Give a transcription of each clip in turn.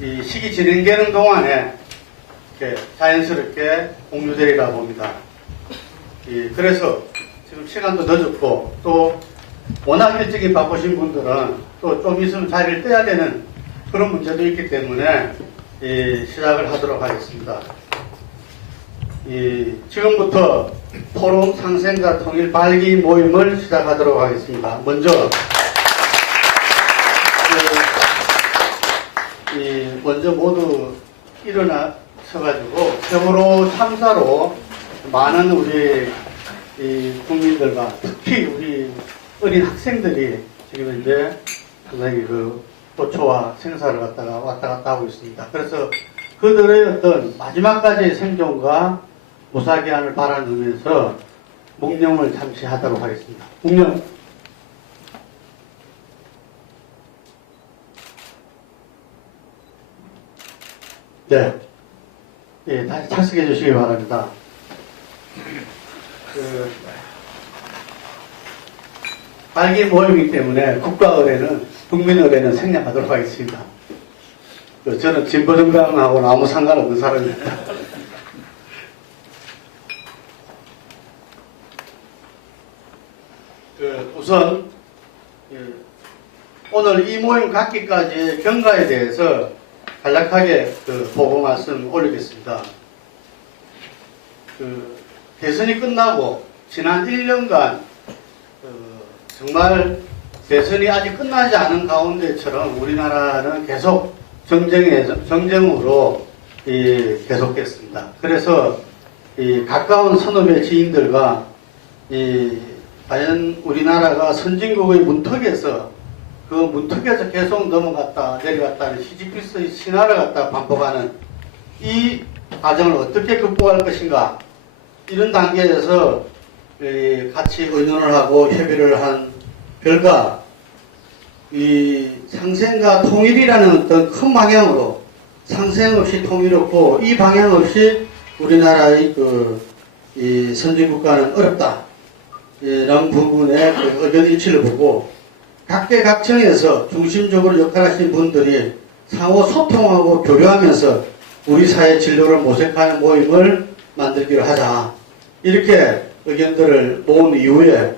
이 시기 진행되는 동안에 이렇게 자연스럽게 공유되리라 봅니다. 그래서 지금 시간도 늦었고 또 워낙 일찍이 바쁘신 분들은 또 좀 있으면 자리를 떼야 되는 그런 문제도 있기 때문에 시작을 하도록 하겠습니다. 지금부터 포럼 상생과 통일 발기 모임을 시작하도록 하겠습니다. 먼저 모두 일어나셔가지고 세월호 참사로 많은 우리 국민들과 특히 우리 어린 학생들이 지금 이제 상당히 도초와 생사를 갖다가 왔다 갔다 하고 있습니다. 그래서 그들의 어떤 마지막까지의 생존과 무사기한을 바라면서 묵념을 잠시 하도록 하겠습니다. 묵념. 네. 다시 착석해 주시기 바랍니다. 발기 모임이기 때문에 국가의례는, 국민의례는 생략하도록 하겠습니다. 저는 진보정당하고는 아무 상관없는 사람입니다. 우선 오늘 이 모임 갖기까지의 경과에 대해서 간략하게 보고 말씀 올리겠습니다. 대선이 끝나고 지난 1년간 정말 대선이 아직 끝나지 않은 가운데처럼 우리나라는 계속 정쟁으로 계속됐습니다. 그래서 가까운 선후배 지인들과 과연 우리나라가 선진국의 문턱에서 그 문턱에서 계속 넘어갔다 내려갔다는 시지피스의 신화를 갖다 반복하는 이 과정을 어떻게 극복할 것인가, 이런 단계에서 같이 의논을 하고 협의를 한 결과 이 상생과 통일이라는 어떤 큰 방향으로, 상생 없이 통일 없고 이 방향 없이 우리나라의 이 선진국가는 어렵다, 이런 부분에 의견 일치를 보고 각계각층에서 중심적으로 역할하신 분들이 상호 소통하고 교류하면서 우리 사회 진로를 모색하는 모임을 만들기로 하자, 이렇게 의견들을 모은 이후에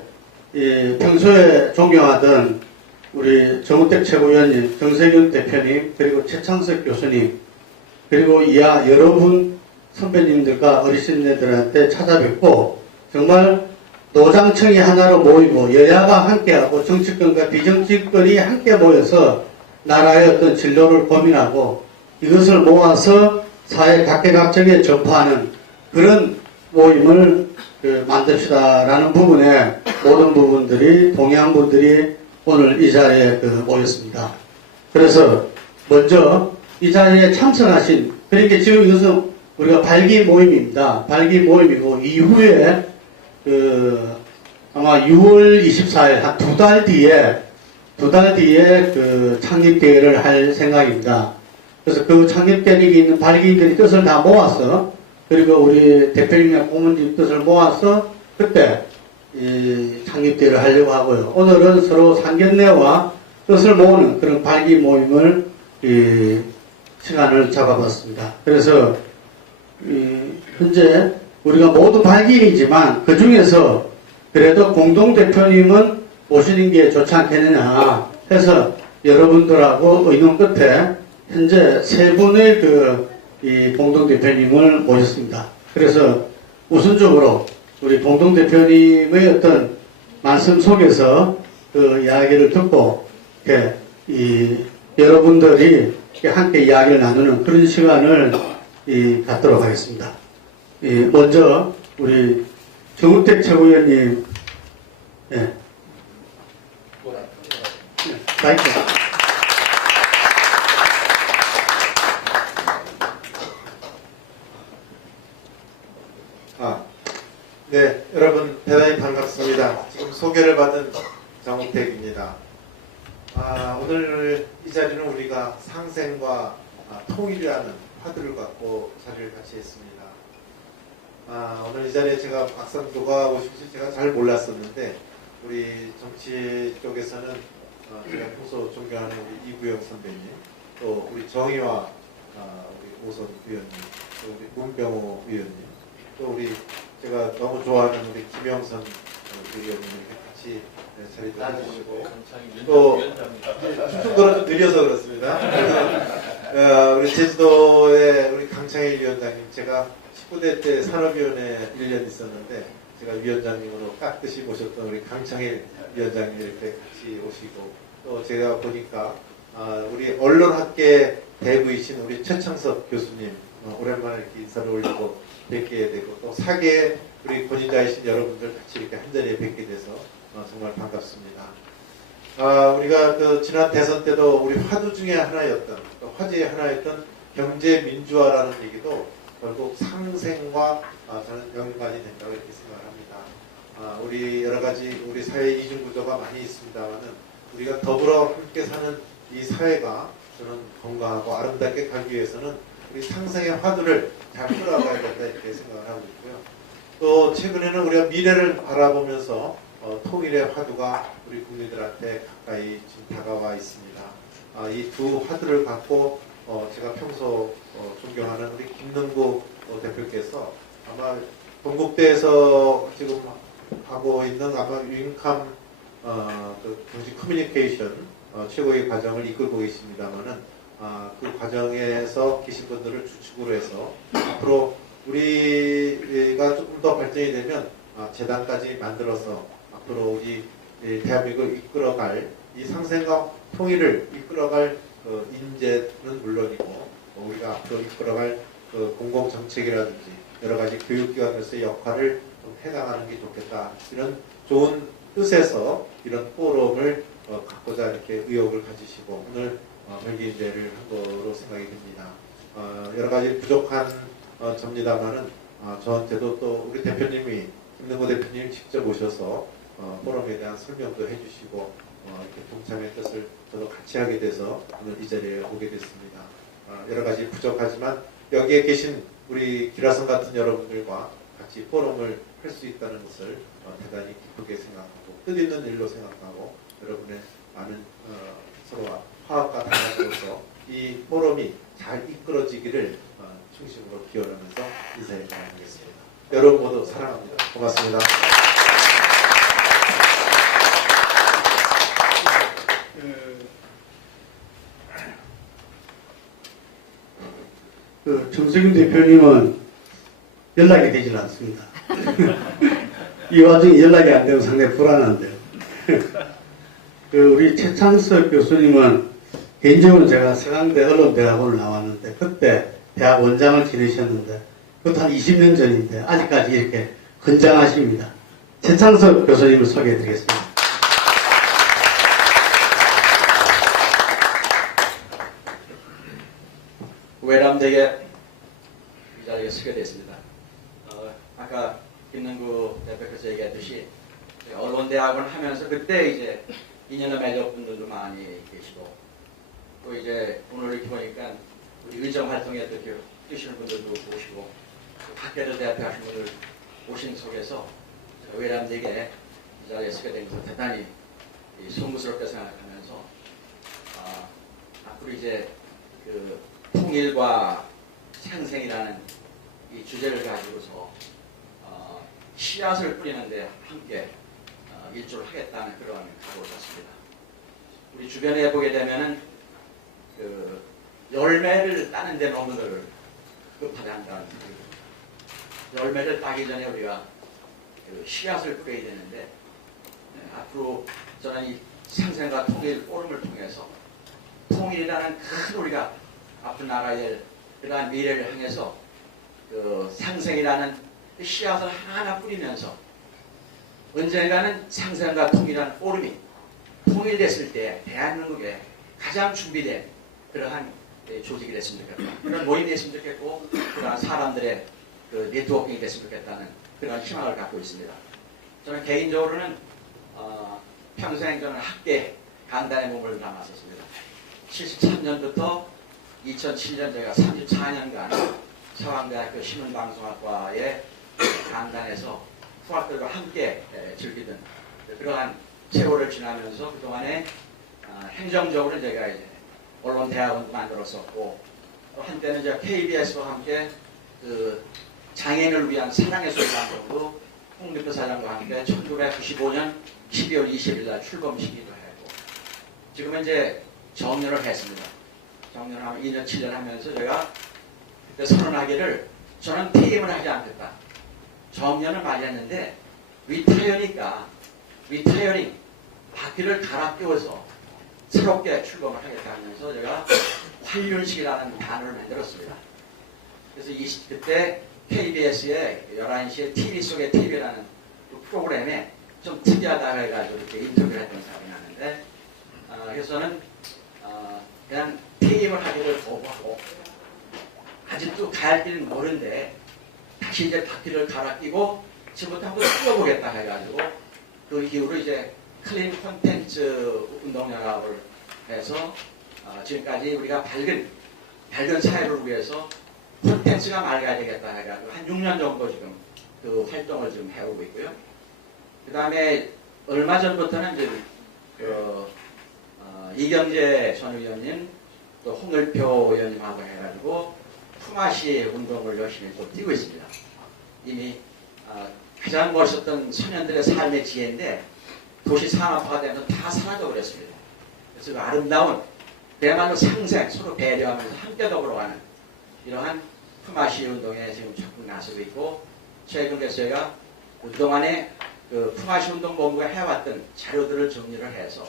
평소에 존경하던 우리 정우택 최고위원님, 정세균 대표님, 그리고 최창석 교수님, 그리고 이하 여러분 선배님들과 어르신들한테 찾아뵙고 정말 노장층이 하나로 모이고 여야가 함께하고 정치권과 비정치권이 함께 모여서 나라의 어떤 진로를 고민하고 이것을 모아서 사회 각계각층에 전파하는 그런 모임을 만듭시다라는 부분에 모든 부분들이, 동의한 분들이 오늘 이 자리에 모였습니다. 그래서 먼저 이 자리에 참석하신, 그러니까 지금 이것은 우리가 발기 모임입니다. 발기 모임이고 이후에 아마 6월 24일 한 두 달 뒤에 창립대회를 할 생각입니다. 그래서 그 창립대회에 있는 발기인들이 뜻을 다 모아서, 그리고 우리 대표님과 고문님 뜻을 모아서 그때 창립대회를 하려고 하고요. 오늘은 서로 상견례와 뜻을 모으는 그런 발기 모임을 시간을 잡아봤습니다. 그래서 현재 우리가 모두 발기인이지만 그 중에서 그래도 공동대표님은 모시는 게 좋지 않겠느냐 해서 여러분들하고 의논 끝에 현재 세 분의 이 공동대표님을 모셨습니다. 그래서 우선적으로 우리 공동대표님의 어떤 말씀 속에서 그 이야기를 듣고 이렇게 여러분들이 함께 이야기를 나누는 그런 시간을 갖도록 하겠습니다. 먼저 우리 정우택 최고위원님, 마이크. 네, 여러분 대단히 반갑습니다. 지금 소개를 받은 정우택입니다. 오늘 이 자리는 우리가 상생과 통일이라는 화두를 갖고 자리를 같이 했습니다. 오늘 이 자리에 제가 막상 누가 오실지 제가 잘 몰랐었는데 우리 정치 쪽에서는 제가 평소 존경하는 우리 이구영 선배님, 또 우리 정의와 우리 오선 의원님, 또 우리 문병호 의원님, 또 우리 제가 너무 좋아하는 우리 김영선 의원님 이렇게 같이 자리도 해주시고 또 쭉쭉 걸어도 느려서 그렇습니다. 그래서 우리 제주도의 우리 강창일 위원장님, 제가 19대 때 산업위원회 1년 있었는데 제가 위원장님으로 깍듯이 모셨던 우리 강창일 위원장님 이렇게 같이 오시고, 또 제가 보니까 우리 언론학계 대부이신 우리 최창섭 교수님 오랜만에 이렇게 인사를 올리고 뵙게 되고, 또 사계의 우리 권위자이신 여러분들 같이 이렇게 한자리에 뵙게 돼서 정말 반갑습니다. 우리가 그 지난 대선 때도 우리 화두 중에 하나였던, 또 화제의 하나였던 경제 민주화라는 얘기도 결국 상생과 저는 연관이 된다고 이렇게 생각을 합니다. 우리 여러 가지 우리 사회 이중 구조가 많이 있습니다만은 우리가 더불어 함께 사는 이 사회가 저는 건강하고 아름답게 가기 위해서는 우리 상생의 화두를 잘 끌어가야 된다 이렇게 생각을 하고 있고요. 또 최근에는 우리가 미래를 바라보면서 통일의 화두가 우리 국민들한테 가까이 지금 다가와 있습니다. 이 두 화두를 갖고 제가 평소 존경하는 우리 김능구 대표께서 아마 동국대에서 지금 하고 있는 아마 윙캄 그 정치 커뮤니케이션 최고의 과정을 이끌고 계십니다만은 그 과정에서 계신 분들을 주축으로 해서 앞으로 우리가 조금 더 발전이 되면 재단까지 만들어서 앞으로 우리 대한민국을 이끌어갈 이 상생과 통일을 이끌어갈 인재는 물론이고 우리가 앞으로 이끌어갈 공공정책이라든지 여러 가지 교육기관에서의 역할을 좀 해나가는 게 좋겠다. 이런 좋은 뜻에서 이런 포럼을 갖고자 이렇게 의욕을 가지시고 오늘 별기인대를 한 거로 생각이 듭니다. 여러 가지 부족한 접니다만은 저한테도 또 우리 대표님이 김능구 대표님 직접 오셔서 포럼에 대한 설명도 해주시고 이렇게 동참의 뜻을 저도 같이 하게 돼서 오늘 이 자리에 오게 됐습니다. 여러 가지 부족하지만 여기에 계신 우리 기라성 같은 여러분들과 같이 포럼을 할 수 있다는 것을 대단히 기쁘게 생각하고 뜻있는 일로 생각하고 여러분의 많은 서로와 화합과 단합으로서 이 포럼이 잘 이끌어지기를 중심으로 기원하면서 인사에 마무리하겠습니다. 여러분 모두 사랑합니다. 고맙습니다. 정세균 대표님은 연락이 되질 않습니다. 이 와중에 연락이 안 되면 상당히 불안한데요. 우리 최창석 교수님은 개인적으로 제가 서강대 언론대학원을 나왔는데 그때 대학 원장을 지내셨는데 그것도 한 20년 전인데 아직까지 이렇게 건장하십니다. 최창석 교수님을 소개해드리겠습니다. 외람되게 이 자리에 서게 됐습니다. 아까 김능구 대표께서 얘기했듯이 언론대학원을 하면서 그때 이제 인연을 맺은 분들도 많이 계시고 또 이제 오늘 이렇게 보니까 우리 의정활동에 또 뛰시는 분들도 오시고 학계를 대표하신 분들 오신 속에서 외람되게 이 자리에 서게 된 것을 대단히 송구스럽게 생각하면서 앞으로 이제 그 통일과 상생이라는 이 주제를 가지고서 씨앗을 뿌리는데 함께 일조를 하겠다는 그런 각오를 갖습니다. 우리 주변에 보게 되면은 그 열매를 따는 데 너무들 급하게 한다는 생각이 열매를 따기 전에 우리가 그 씨앗을 뿌려야 되는데 앞으로 저는 이 상생과 통일 포럼을 통해서 통일이라는 큰 우리가 앞으로 나가야 될 그러한 미래를 향해서 그 상생이라는 씨앗을 하나 뿌리면서 언젠가는 상생과 통일이라는 포럼이 통일됐을 때 대한민국에 가장 준비된 그러한 조직이 됐으면 좋겠다. 그런 모임이 됐으면 좋겠고 그러한 사람들의 그 네트워킹이 됐으면 좋겠다는 그런 희망을 갖고 있습니다. 저는 개인적으로는 평생 저는 학계 강단에 몸을 담았었습니다. 73년부터 2007년 제가 34년간 서강대학교 신문방송학과의 강단에서 후학들과 함께 즐기던 그러한 세월을 지나면서 그동안에 행정적으로 제가 이제 언론 대학원도 만들었었고 또 한때는 이제 KBS와 함께 그 장애인을 위한 사랑의 소리방송도 홍대표 사장과 함께 1995년 12월 20일 날 출범시키기도 했고 지금은 이제 정년을 했습니다. 정년을 하면 2년 7년 하면서 제가 그때 선언하기를 저는 퇴임을 하지 않겠다. 정년을 맞이했는데 리타이어링 바퀴를 갈아 끼워서 새롭게 출범을 하겠다 하면서 제가 활륜식이라는 단어를 만들었습니다. 그래서 그때 KBS의 11시에 TV 속의 TV라는 그 프로그램에 좀 특이하다 해가지고 이렇게 인터뷰를 했던 사람이 나는데 그래서 저는 그냥 퇴임을 하기를 거부하고 아직도 갈 길은 모르는데 다시 이제 바퀴를 갈아 끼고 지금부터 한번 뛰어보겠다 해가지고 그 이후로 이제 클린 콘텐츠 운동연합을 해서 지금까지 우리가 밝은 사회를 위해서 콘텐츠가 맑아야 되겠다 해가지고 한 6년 정도 지금 그 활동을 지금 해오고 있고요. 그 다음에 얼마 전부터는 이제 이경재 전 의원님 또 홍을표 의원님하고 해가지고 품앗이 운동을 열심히 또 뛰고 있습니다. 이미 가장 멋있었던 소년들의 삶의 지혜인데 도시 산업화가 되면서 다 사라져 버렸습니다. 그래서 그 아름다운 그야말로 상생 서로 배려하면서 함께 더불어가는 이러한 품앗이 운동에 지금 적극 나서고 있고 최근 저희가 그동안에 그 품앗이 운동 본부가 해왔던 자료들을 정리를 해서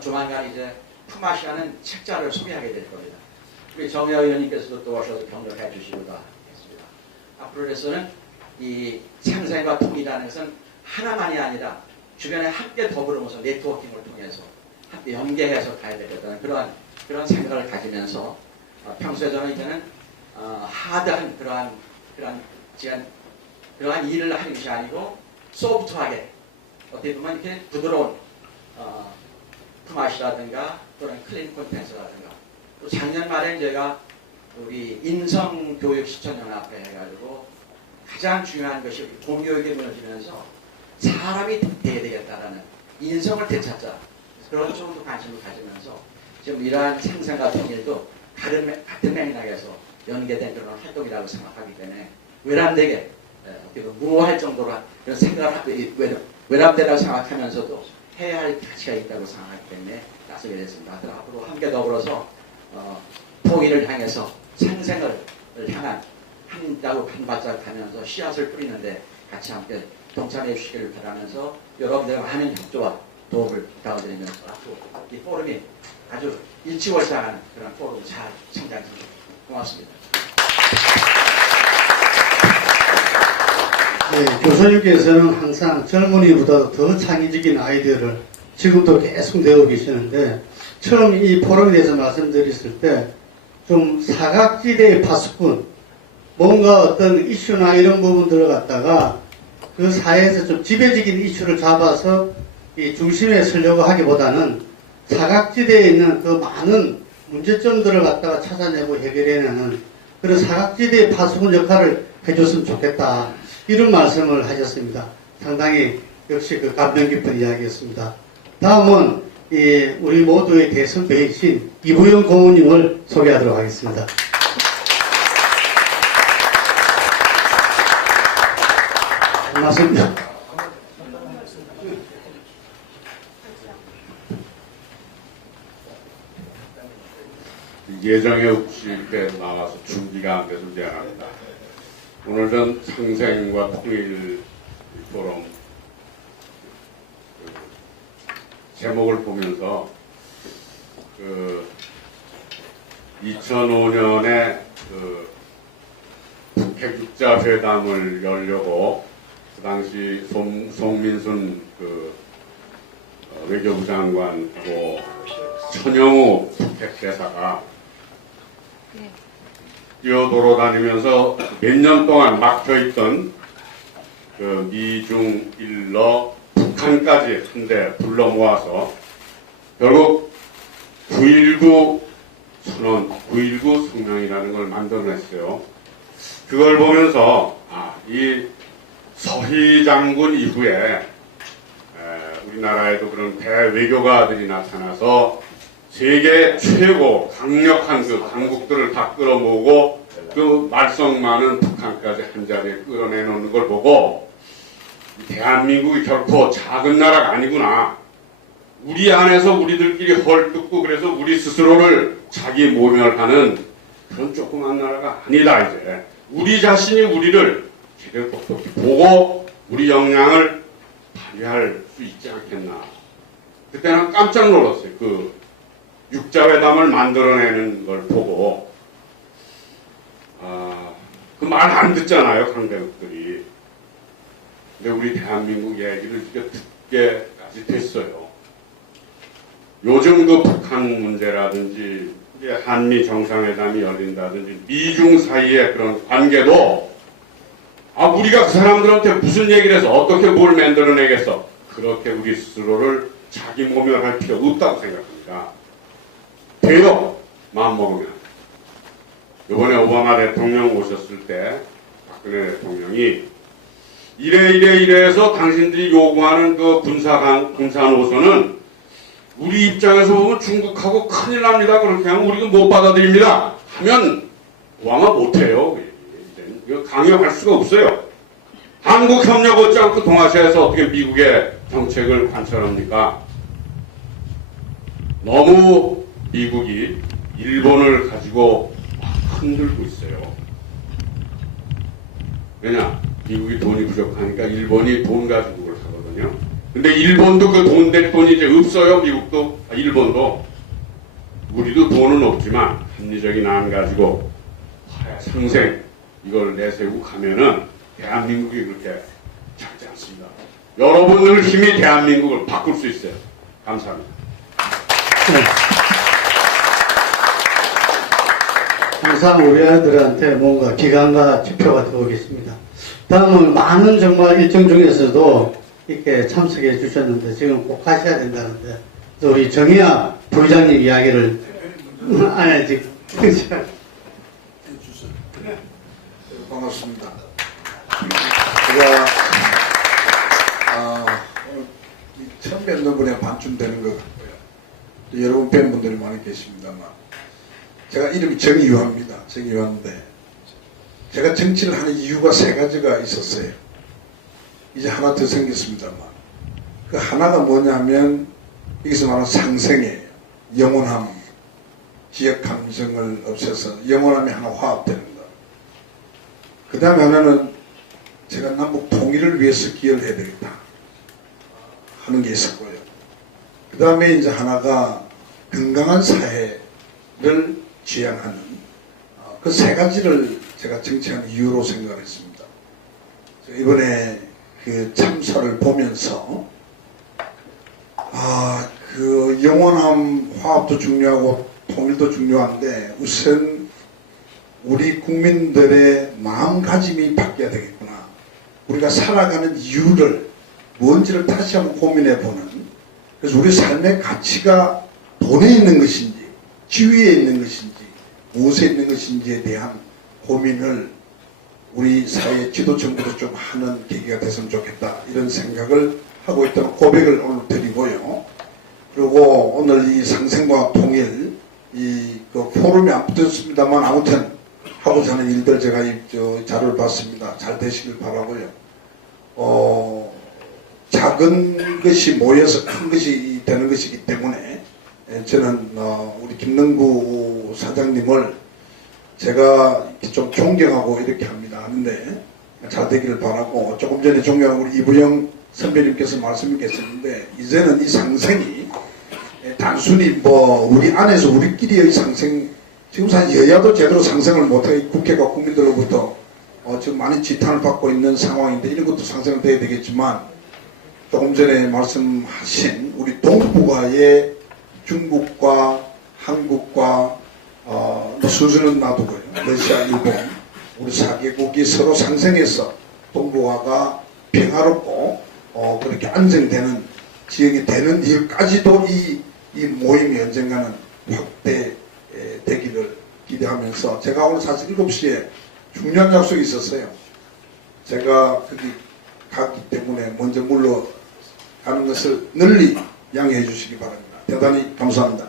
조만간 이제 품앗이라는 책자를 소개하게 될 겁니다. 우리 정의아 의원님께서도 또 오셔서 격려해 주시기도 하겠습니다. 앞으로 그래서는 이 상생과 통일이라는 것은 하나만이 아니라 주변에 함께 더불으면서 네트워킹을 통해서 함께 연계해서 가야 되거든 그런 생각을 가지면서 평소에 저는 이제는 하드한 그러한 일을 하는 것이 아니고 소프트하게 어떻게 보면 이렇게 부드러운 품앗이라든가 또는 클린 콘텐츠라든가 또 작년 말에 제가 우리 인성교육시청연합회 해가지고 가장 중요한 것이 공교육이 무너지면서 사람이 돼야 되겠다라는 인성을 되찾자 그런 쪽으로 관심을 가지면서 지금 이러한 생산과 통일도 같은 맥락에서 연계된 그런 활동이라고 생각하기 때문에 외람되게 무모할 정도로 이런 생각을 하고 외람되다고 생각하면서도 해야 할 가치가 있다고 생각하기 때문에 나서게 됐습니다. 앞으로 함께 더불어서 통일을 향해서 상생을 향한 한 발짝 가면서 씨앗을 뿌리는데 같이 함께 동참해 주시기를 바라면서 여러분들의 많은 협조와 도움을 부탁드리면서 앞으로 이 포럼이 아주 일치월장하는 그런 포럼이 잘 성장했습니다. 고맙습니다. 네, 교수님께서는 항상 젊은이보다 더 창의적인 아이디어를 지금도 계속 내고 계시는데 처음 이 포럼에 대해서 말씀드렸을 때 좀 사각지대의 파수꾼 뭔가 어떤 이슈나 이런 부분들을 갖다가 그 사회에서 좀 지배적인 이슈를 잡아서 이 중심에 서려고 하기보다는 사각지대에 있는 그 많은 문제점들을 갖다가 찾아내고 해결해내는 그런 사각지대의 파수꾼 역할을 해줬으면 좋겠다. 이런 말씀을 하셨습니다. 상당히 역시 그 감명 깊은 이야기였습니다. 다음은 우리 모두의 대선배이신 이부영 고모님을 소개하도록 하겠습니다. 고맙습니다. 예정에 없을 때 나와서 준비가 안 돼서 미안합니다. 오늘은 상생과 통일 포럼 제목을 보면서 2005년에 북핵 육자회담을 열려고 그 당시 송민순 외교부 장관하고 천영우 북핵 대사가 뛰어돌아다니면서 몇 년 동안 막혀있던 미중 일러 북한까지 한데 불러 모아서 결국 9.19 선언, 9.19 성명이라는 걸 만들어냈어요. 그걸 보면서 이 서희 장군 이후에 우리나라에도 그런 대외교가들이 나타나서 세계 최고 강력한 그 강국들을 다 끌어모으고 그 말썽 많은 북한까지 한 자리에 끌어내놓는 걸 보고 대한민국이 결코 작은 나라가 아니구나. 우리 안에서 우리들끼리 헐뜯고 그래서 우리 스스로를 자기 모멸하는 그런 조그만 나라가 아니다. 이제 우리 자신이 우리를 제대로 똑똑히 보고 우리 역량을 발휘할 수 있지 않겠나. 그때는 깜짝 놀랐어요. 그 육자회담을 만들어내는 걸 보고 그 말 안 듣잖아요, 강대국들이. 근데 우리 대한민국 얘기를 이렇게 듣게까지 됐어요. 요즘 그 북한 문제라든지 한미 정상회담이 열린다든지 미중 사이의 그런 관계도 우리가 그 사람들한테 무슨 얘기를 해서 어떻게 뭘 만들어내겠어. 그렇게 우리 스스로를 자기 모멸할 필요 없다고 생각합니다. 돼요. 마음먹으면. 이번에 오바마 대통령 오셨을 때 박근혜 대통령이 이래 해서 당신들이 요구하는 그 군사 노선은 우리 입장에서 보면 중국하고 큰일 납니다. 그렇게 하면 우리가 못 받아들입니다. 하면 오바마 못해요. 이거 강요할 수가 없어요. 한국 협력 얻지 않고 동아시아에서 어떻게 미국의 정책을 관철합니까? 너무 미국이 일본을 가지고 흔들고 있어요. 왜냐? 미국이 돈이 부족하니까 일본이 돈 가지고 그걸 하거든요. 근데 일본도 그 돈 될 돈이 이제 없어요. 미국도, 일본도. 우리도 돈은 없지만 합리적인 안 가지고 상생 이걸 내세우고 가면은 대한민국이 그렇게 작지 않습니다. 여러분들 힘이 대한민국을 바꿀 수 있어요. 감사합니다. 네. 항상 우리 아이들한테 뭔가 기간과 지표가 되어오겠습니다. 다음은 많은 정말 일정 중에서도 이렇게 참석해 주셨는데 지금 꼭 가셔야 된다는데 우리 정의아 부의장님 이야기를 반갑습니다. 제가 오늘 처음 뵙는 분에 반쯤 되는 것 같고요. 여러분 뵌 분들이 많이 계십니다만 제가 이름이 정의유화입니다. 정의유화인데 제가 정치를 하는 이유가 3가지가 있었어요. 이제 하나 더 생겼습니다만 그 하나가 뭐냐면 여기서 말하는 상생이에요. 영원함, 지역 감정을 없애서 영원함이 하나 화합되는 것. 그 다음에 하나는 제가 남북 통일을 위해서 기여를 해야 되겠다 하는 게 있었고요. 그 다음에 이제 하나가 건강한 사회를 지향하는 그 3가지를 제가 정치하는 이유로 생각했습니다. 이번에 그 참사를 보면서 그 영원함 화합도 중요하고 통일도 중요한데 우선 우리 국민들의 마음가짐이 바뀌어야 되겠구나. 우리가 살아가는 이유를 뭔지를 다시 한번 고민해보는, 그래서 우리 삶의 가치가 돈에 있는 것인지 지위에 있는 것인지 무엇에 있는 것인지에 대한 고민을 우리 사회 지도 정부도 좀 하는 계기가 됐으면 좋겠다 이런 생각을 하고 있다는 고백을 오늘 드리고요. 그리고 오늘 이 상생과 통일 그 포럼이 안 붙었습니다만 아무튼 하고자 하는 일들 제가 자료를 봤습니다. 잘 되시길 바라고요. 작은 것이 모여서 큰 것이 되는 것이기 때문에 저는 우리 김능구 사장님을 제가 좀 존경하고 이렇게 합니다. 하는데 잘 되기를 바라고, 조금 전에 존경하는 우리 이부영 선배님께서 말씀을 계셨는데 이제는 이 상생이 단순히 우리 안에서 우리끼리의 상생, 지금 사실 여야도 제대로 상생을 못해 국회가 국민들로부터 지금 많이 지탄을 받고 있는 상황인데 이런 것도 상생을 돼야 되겠지만 조금 전에 말씀하신 우리 동북아의 중국과 한국과 순수는 놔두고요. 러시아, 일본 우리 4개국이 서로 상생해서 동북아가 평화롭고 그렇게 안정되는 지역이 되는 일까지도 이 모임이 언젠가는 확대되기를 기대하면서 제가 오늘 사실 7시에 중요한 약속이 있었어요. 제가 거기 갔기 때문에 먼저 물러가는 것을 널리 양해해 주시기 바랍니다. 대단히 감사합니다.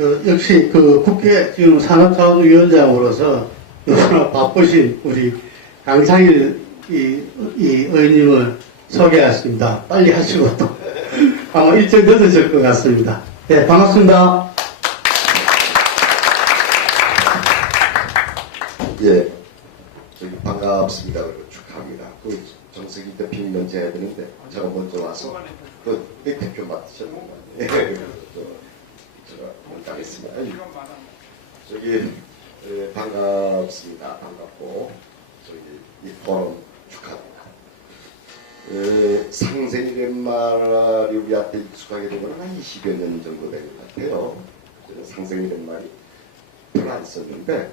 역시 그 국회 지금 산업자원위원장으로서 너무나 바쁘신 우리 강창일 이 의원님을 소개하겠습니다. 빨리 하시고 또 아마 일정 늦어질 것 같습니다. 네, 반갑습니다. 예, 저기 반갑습니다. 그리고 축하합니다. 그 정석이 대표님 먼저 해야 되는데 제가 먼저 와서 그 대표 맡으셨는데 예, 제가 먼저 하겠습니다. 저기 반갑습니다. 반갑고 저기 이 포럼 축하합니다. 상생이란 말이 우리한테 익숙하게 되면 한 20여 년 정도 된 것 같아요. 저는 상생이란 말이 별로 안 썼는데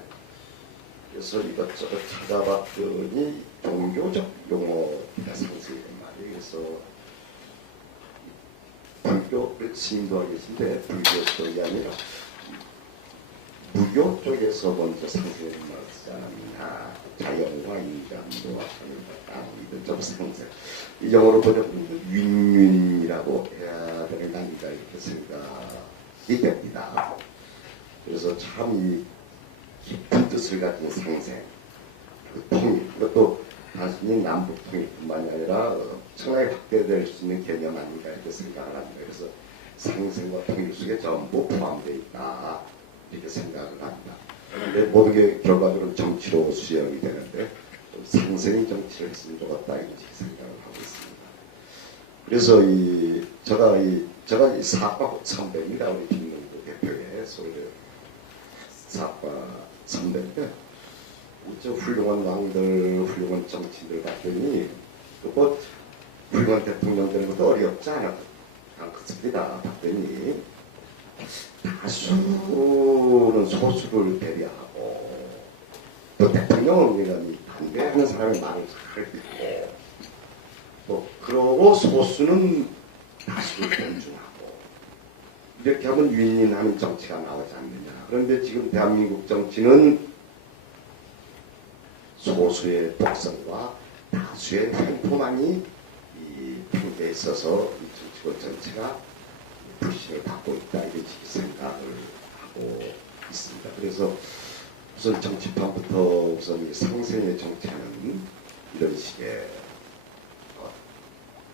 그래서 이것저것 찾아봤더니 종교적 용어가 상승이란 말이에요. 그래서 불교 스님도 계신데 불교 쪽이 아니라 무교 쪽에서 먼저 상승이란 말을 쓰지 않았나. 자연과 인간과 하늘과 이런 상승. 이 영어로 번역하면 윈윈이라고 해야 되는 게 아닌가 이렇게 생각이 됩니다. 그래서 참 이 깊은 뜻을 가진 상생, 그 통일, 그것도 단순히 남북 통일뿐만이 아니라 엄청나게 확대될 수 있는 개념 아닌가 이렇게 생각을 합니다. 그래서 상생과 통일 속에 전부 포함되어 있다 이렇게 생각을 합니다. 그런데 모든 게 결과적으로 정치로 수용이 되는데 상생이 정치를 했으면 좋겠다 이렇게 생각을 하고 있습니다. 그래서 제가 이 사과 선배입니다. 우리 김동도 대표의 서울대 사과 선배인데 저 훌륭한 왕들, 훌륭한 정치인들 봤더니 뭐 훌륭한 대통령 되는 것도 어렵지 않습니다. 봤더니 다수는 소수를 배려하고 또 대통령을 위한 반대하는 사람이 많은 사람이 있고 뭐 그러고 소수는 다수를 존중하고 이렇게 하면 윈윈하는 정치가 나오지 않느냐. 그런데 지금 대한민국 정치는 소수의 독성과 다수의 횡포만이 이 편에 있어서 이 정치권 전체가 불신을 받고 있다 이렇게 생각을 하고 있습니다. 그래서 우선 정치판부터 우선 이 상생의 정치는 이런 식의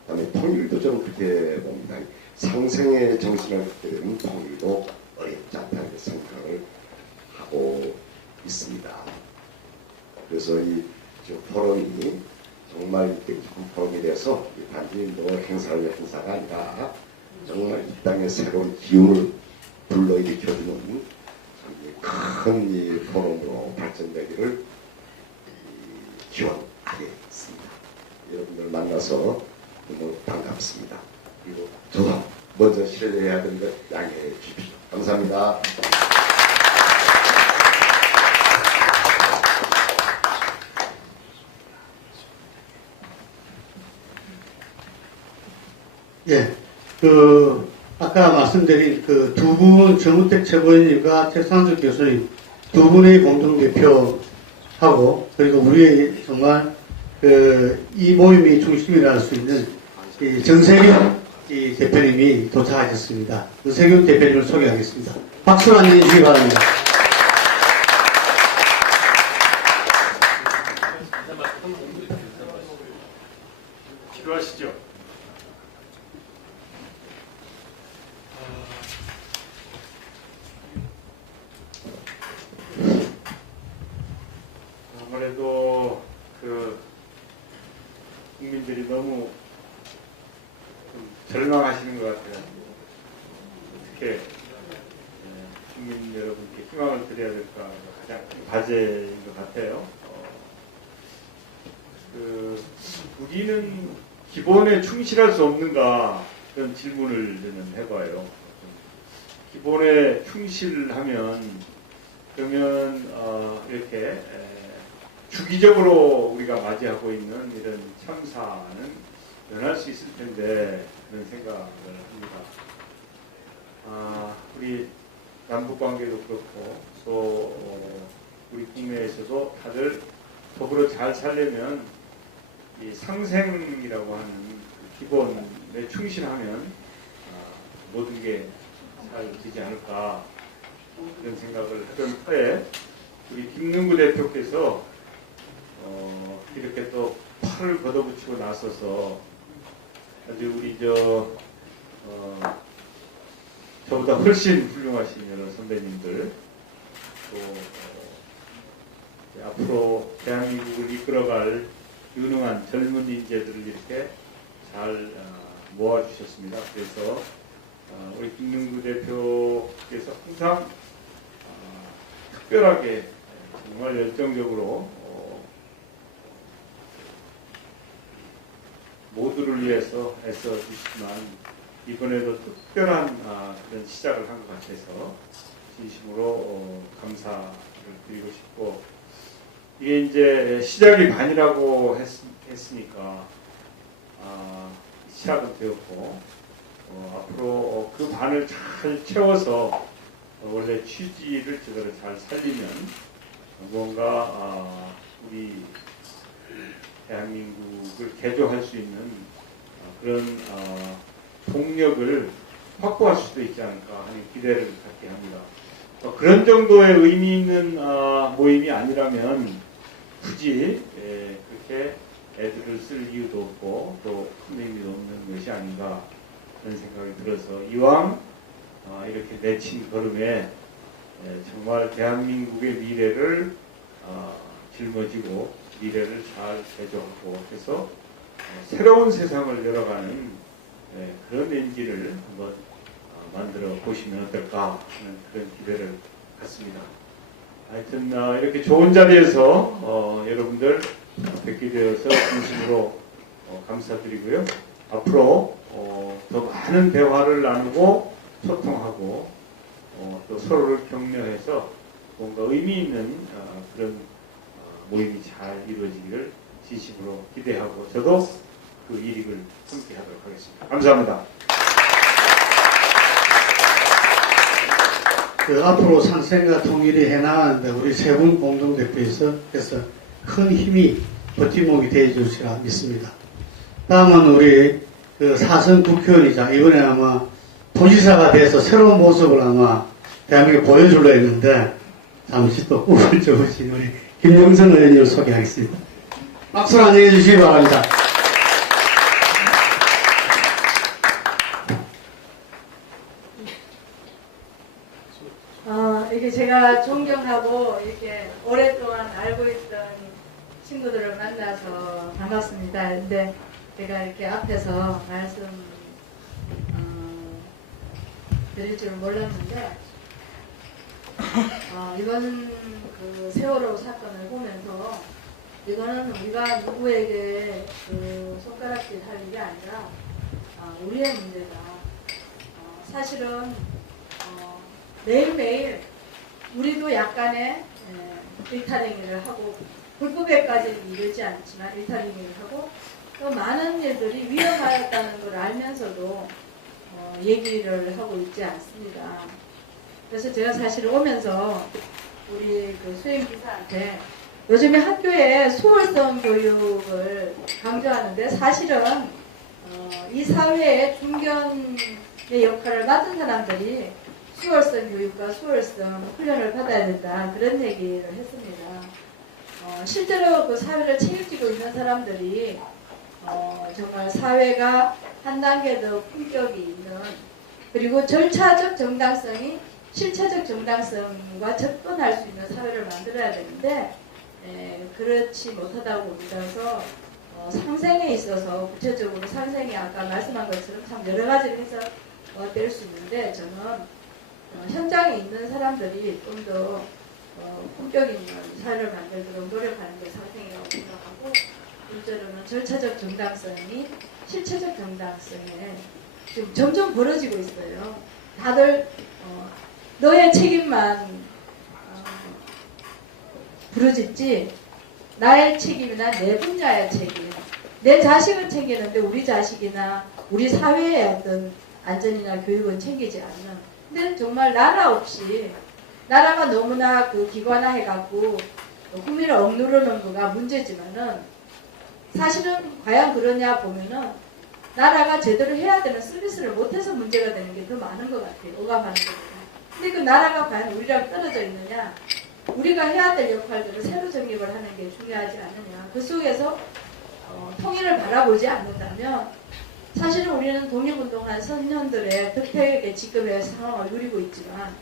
그다음에 통일도 저는 그렇게 봅니다. 상생의 정신을 갖게 되면 통일도 어렵지 않다 이렇게 생각을 하고 있습니다. 그래서 이 포럼이 정말 이렇게 기쁜 포럼이 돼서 단지 뭐 행사가 아니라 정말 이 땅에 새로운 기운을 불러일으켜주는 큰 이 포럼으로 발전되기를 기원하겠습니다. 여러분들 만나서 너무 반갑습니다. 그리고 저도 먼저 실례해야 되는데 양해해 주십시오. 감사합니다. 예, 아까 말씀드린 그 두 분, 정우택 최고위원님과 최상수 교수님 두 분의 공동대표하고, 그리고 우리의 정말 이 모임의 중심이라 할 수 있는 이 정세균 이 대표님이 도착하셨습니다. 정세균 대표님을 소개하겠습니다. 박수 한번 주시기 바랍니다. 기도하시죠. 아무래도 국민들이 너무 절망하시는 것 같아요. 어떻게 국민 여러분께 희망을 드려야 될까 가장 큰 과제인 것 같아요. 우리는 기본에 충실할 수 없는가 이런 질문을 저는 해봐요. 기본에 충실하면 그러면 이렇게 주기적으로 우리가 맞이하고 있는 이런 참사는 면할 수 있을 텐데 그런 생각을 합니다. 우리 남북 관계도 그렇고 또 우리 국내에 있어서 다들 더불어 잘 살려면 이 상생이라고 하는 그 기본에 충실하면 모든 게 잘 되지 않을까 그런 생각을 하던 터에 우리 김능구 대표께서 이렇게 또 팔을 걷어붙이고 나서서 아주 우리 저보다 훨씬 훌륭하신 여러 선배님들 또 앞으로 대한민국을 이끌어갈 유능한 젊은 인재들을 이렇게 잘 모아주셨습니다. 그래서 우리 김능구 대표께서 항상 특별하게 정말 열정적으로 모두를 위해서 애써주시지만 이번에도 특별한 그런 시작을 한 것 같아서 진심으로 감사를 드리고 싶고, 이게 이제 시작이 반이라고 했으니까 시작은 되었고 앞으로 그 반을 잘 채워서 원래 취지를 제대로 잘 살리면 무언가 우리 대한민국을 개조할 수 있는 그런 동력을 확보할 수도 있지 않을까 하는 기대를 갖게 합니다. 그런 정도의 의미 있는 모임이 아니라면 굳이 그렇게 애들을 쓸 이유도 없고 또 큰 의미도 없는 것이 아닌가 그런 생각이 들어서 이왕 이렇게 내친 걸음에 정말 대한민국의 미래를 짊어지고 미래를 잘 개조하고 해서 새로운 세상을 열어가는 그런 엔진을 한번 만들어 보시면 어떨까 하는 그런 기대를 갖습니다. 하여튼 이렇게 좋은 자리에서 여러분들 뵙게 되어서 진심으로 감사드리고요. 앞으로 더 많은 대화를 나누고 소통하고 또 서로를 격려해서 뭔가 의미 있는 그런 모임이 잘 이루어지기를 진심으로 기대하고 저도 그 일익을 함께 하도록 하겠습니다. 감사합니다. 앞으로 상생과 통일이 해나가는데 우리 세 분 공동대표에서 큰 힘이 버팀목이 되어주시라 믿습니다. 다음은 우리 사선 국회의원이자 이번에 아마 도지사가 돼서 새로운 모습을 아마 대한민국에 보여주려 했는데 잠시 또 꿈을 접으신 우리 김영선 의원님을 소개하겠습니다. 박수로 안녕해 주시기 바랍니다. 이게 제가 존경하고 이렇게 오랫동안 알고 있던 친구들을 만나서 반갑습니다. 근데 제가 이렇게 앞에서 말씀 드릴 줄 몰랐는데 이번 그 세월호 사건을 보면서 이거는 우리가 누구에게 그 손가락질 할 일이 아니라 우리의 문제다. 사실은 매일매일 우리도 약간의 일탈행위를 하고 불법에까지 이르지 않지만 일탈행위를 하고 또 많은 일들이 위험하다는 걸 알면서도 얘기를 하고 있지 않습니다. 그래서 제가 사실 오면서 우리 그 수행 기사한테 요즘에 학교에 수월성 교육을 강조하는데 사실은 이 사회의 중견의 역할을 맡은 사람들이 수월성 교육과 수월성 훈련을 받아야 된다 그런 얘기를 했습니다. 실제로 그 사회를 책임지고 있는 사람들이 정말 사회가 한 단계 더 품격이 있는 그리고 절차적 정당성이 실체적 정당성과 접근할 수 있는 사회를 만들어야 되는데 그렇지 못하다고 봅니다. 그래서 상생에 있어서 구체적으로 상생이 아까 말씀한 것처럼 참 여러 가지를 해서 될 수 있는데 저는 현장에 있는 사람들이 좀 더 품격 있는 사회를 만들도록 노력하는 게 상생이라고 생각하고 둘째로는 절차적 정당성이 실체적 정당성에 지금 점점 벌어지고 있어요. 다들 너의 책임만 부르짖지 나의 책임이나 내 분야의 책임 내 자식을 챙기는데 우리 자식이나 우리 사회의 어떤 안전이나 교육은 챙기지 않는 근데 정말 나라 없이 나라가 너무나 그 기관화해갖고 국민을 억누르는 거가 문제지만은 사실은 과연 그러냐 보면은 나라가 제대로 해야 되는 서비스를 못해서 문제가 되는 게 더 많은 것 같아요. 억압하는 것보다. 근데 그 나라가 과연 우리랑 떨어져 있느냐? 우리가 해야 될 역할들을 새로 정립을 하는 게 중요하지 않느냐? 그 속에서 통일을 바라보지 않는다면 사실은 우리는 독립운동한 선현들의 득택의 직급의 상황을 누리고 있지만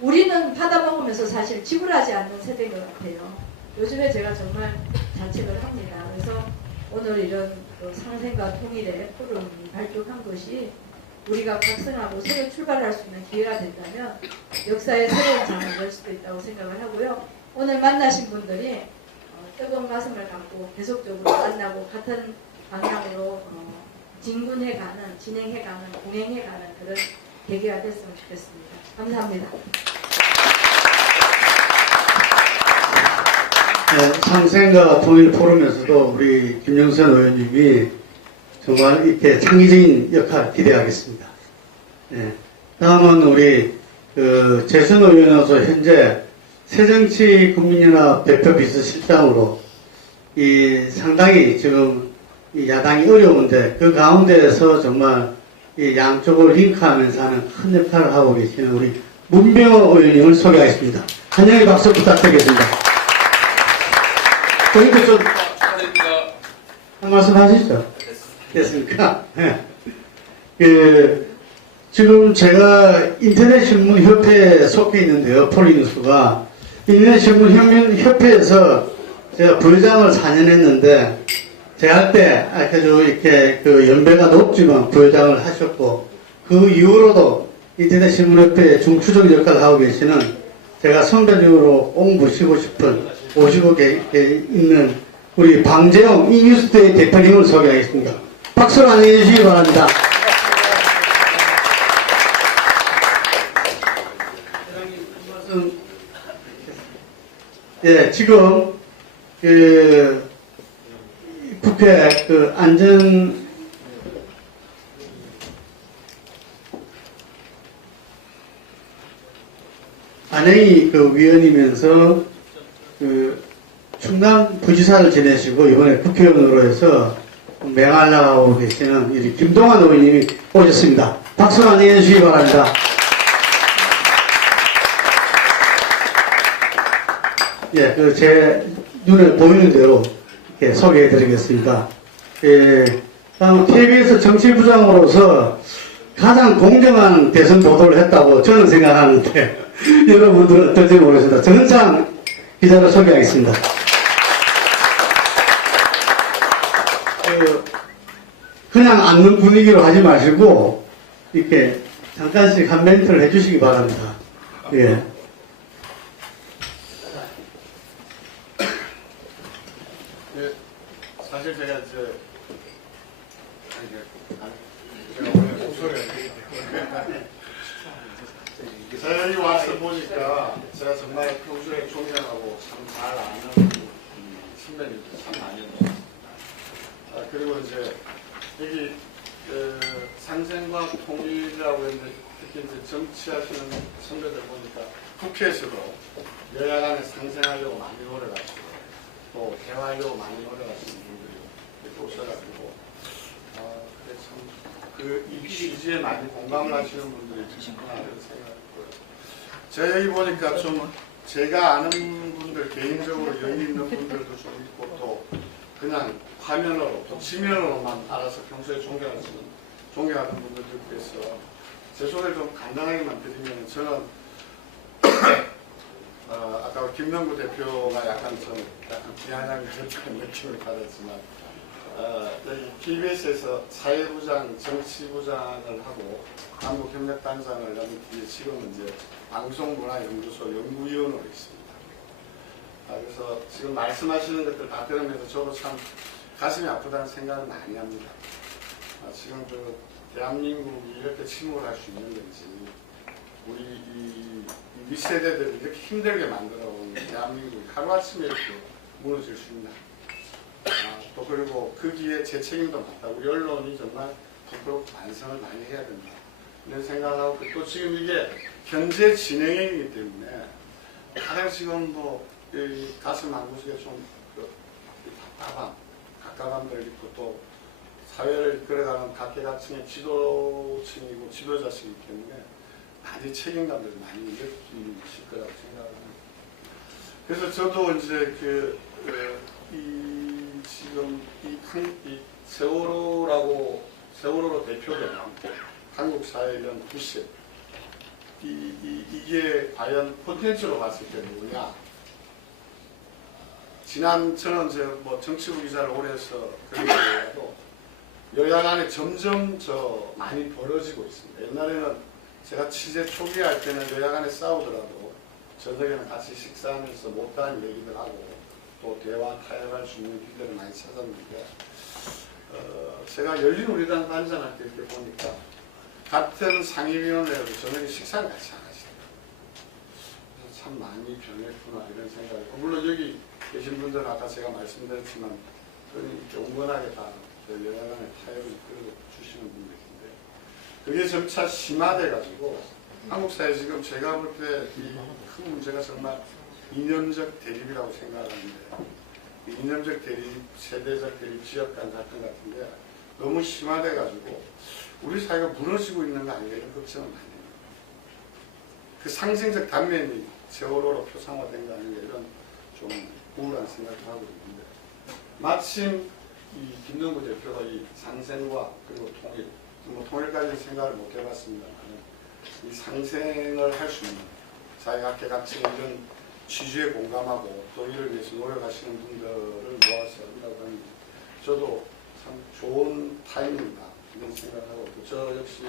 우리는 받아먹으면서 사실 지불하지 않는 세대인 것 같아요. 요즘에 제가 정말 자책을 합니다. 그래서 오늘 이런 상생과 통일의 포럼이 발족한 것이 우리가 각성하고 새로 출발할 수 있는 기회가 된다면 역사의 새로운 장을 열 수도 있다고 생각을 하고요. 오늘 만나신 분들이 뜨거운 가슴을 갖고 계속적으로 만나고 같은 방향으로 진행해가는, 공행해가는 그런 계기가 됐으면 좋겠습니다. 감사합니다. 네, 상생과 통일 포럼에서도 우리 김영선 의원님이 정말 이렇게 창의적인 역할 기대하겠습니다. 네, 다음은 우리 재선 의원으로서 현재 새정치국민연합 대표 비서실장으로 상당히 지금 이 야당이 어려운데 그 가운데에서 정말 이 양쪽을 링크하면서 하는 큰 역할을 하고 계시는 우리 문병호 의원님을 소개하겠습니다. 환영의 박수 부탁드리겠습니다. 저희도 좀 한 말씀 하시죠. 됐습니까? 네. 지금 제가 인터넷신문협회에 속해 있는데요. 폴리뉴스가 인터넷신문협회에서 제가 부회장을 4년 했는데 제가 할 때 아주 이렇게 연배가 높지만 부회장을 하셨고 그 이후로도 인터넷신문협회 중추적 역할을 하고 계시는 제가 선배님으로 꼭 모시고 있는 우리 방재용 이뉴스데이 대표님을 소개하겠습니다. 박수로 안내해 주시기 바랍니다. 예, 지금 국회 안행이 위원이면서 충남 부지사를 지내시고 이번에 국회의원으로 해서 맹활약하고 계시는 우리 김동완 의원님이 오셨습니다. 박수로 안내해 주시기 바랍니다. 예, 제 눈에 보이는 대로 이렇게 소개해 드리겠습니다. 다음 KBS 정치부장으로서 가장 공정한 대선 보도를 했다고 저는 생각하는데 여러분들은 어떨지 모르겠습니다. 정은창 기자를 소개하겠습니다. 그냥 앉는 분위기로 하지 마시고 이렇게 잠깐씩 한 멘트를 해주시기 바랍니다. 예. 사실 제가 오늘 목소리가 여기 와서 보니까 제가 정말 평소에 존경하고 참 잘 아는 선배님들 참 많이 봤습니다. 그리고 이제 여기 상생과 통일이라고 했는데 특히 이제 정치하시는 선배들 보니까 국회에서도 여야 간에 상생하려고 많이 노력하시고 또 대화하려고 많이 노력하시는 분들이 이렇게 오셔가지고 그래 참 이 취지에 많이 공감을 하시는 분들이 계시구나 이런 생각했고요. 제가 여기 보니까 좀 제가 아는 분들 개인적으로 여기 있는 분들도 좀 있고 또 그냥 화면으로 또 지면으로만 알아서 평소에 존경하는 분들도 있고 해서 제 소개를 좀 간단하게만 드리면 저는 아까 김명구 대표가 약간 비아냥이 됐다는 느낌을 받았지만 여기 KBS에서 사회부장, 정치부장을 하고 한국협력단장을 연 뒤에 지금은 이제 방송문화연구소 연구위원으로 있습니다. 그래서 지금 말씀하시는 것들 다 들으면서 저도 참 가슴이 아프다는 생각을 많이 합니다. 지금 대한민국이 이렇게 침몰할 수 있는 건지 우리 이 윗세대들이 이렇게 힘들게 만들어온 대한민국이 하루아침에 이렇게 무너질 수 있나. 또 그리고 거기에 제 책임도 많다. 우리 언론이 정말 부끄럽고 반성을 많이 해야 된다. 이런 생각하고 또 지금 이게 현재 진행이기 때문에 가장 지금 가슴 한 구석에 좀 답답함도 있고 또 사회를 이끌어가는 각계각층의 지도층이고 지도자시기 때문에 많이 책임감을 많이 느끼실 거라고 생각합니다. 그래서 저도 이제 지금 이 세월호로 대표되는 한국 사회의 이런 부실, 이게 과연 콘텐츠로 봤을 때 뭐냐? 저는 이제 뭐 정치부 기자를 오래 해서 그런 거라도 여야 간에 점점 많이 벌어지고 있습니다. 옛날에는 제가 취재 초기에 할 때는 여야 간에 싸우더라도 저녁에는 같이 식사하면서 못다한 얘기들 하고 또 대화 타협할 수 있는 길들을 많이 찾았는데 제가 열린우리당 반장할 때 이렇게 보니까 같은 상임위원회로 저녁에 식사를 같이 안 하시더라고요. 그래서 참 많이 변했구나 이런 생각이. 물론 여기 계신 분들은 아까 제가 말씀드렸지만 이렇게 온건하게 다 여야 간의 타협을 이끌어 주시는 분들인데 그게 점차 심화돼가지고 한국 사회 지금 제가 볼 때 이 큰 문제가 정말 이념적 대립이라고 생각하는데 이념적 대립, 세대적 대립, 지역 간 갈등 같은데 너무 심화돼가지고 우리 사회가 무너지고 있는 거 아닌가 이런 걱정은 많이 해요. 그 상징적 단면이 세월호로 표상화된 거 아닌가 이런 좀 우울한 생각을 하고 있는데 마침 이 김동구 대표가 이 상생과 그리고 통일, 뭐 통일까지는 생각을 못 해봤습니다만 이 상생을 할 수 있는 사회학계 가치 이런 취지에 공감하고 또 이를 위해서 노력하시는 분들을 모아서 한다고 하는데 저도 참 좋은 타이밍이다 이런 생각을 하고 또 저 역시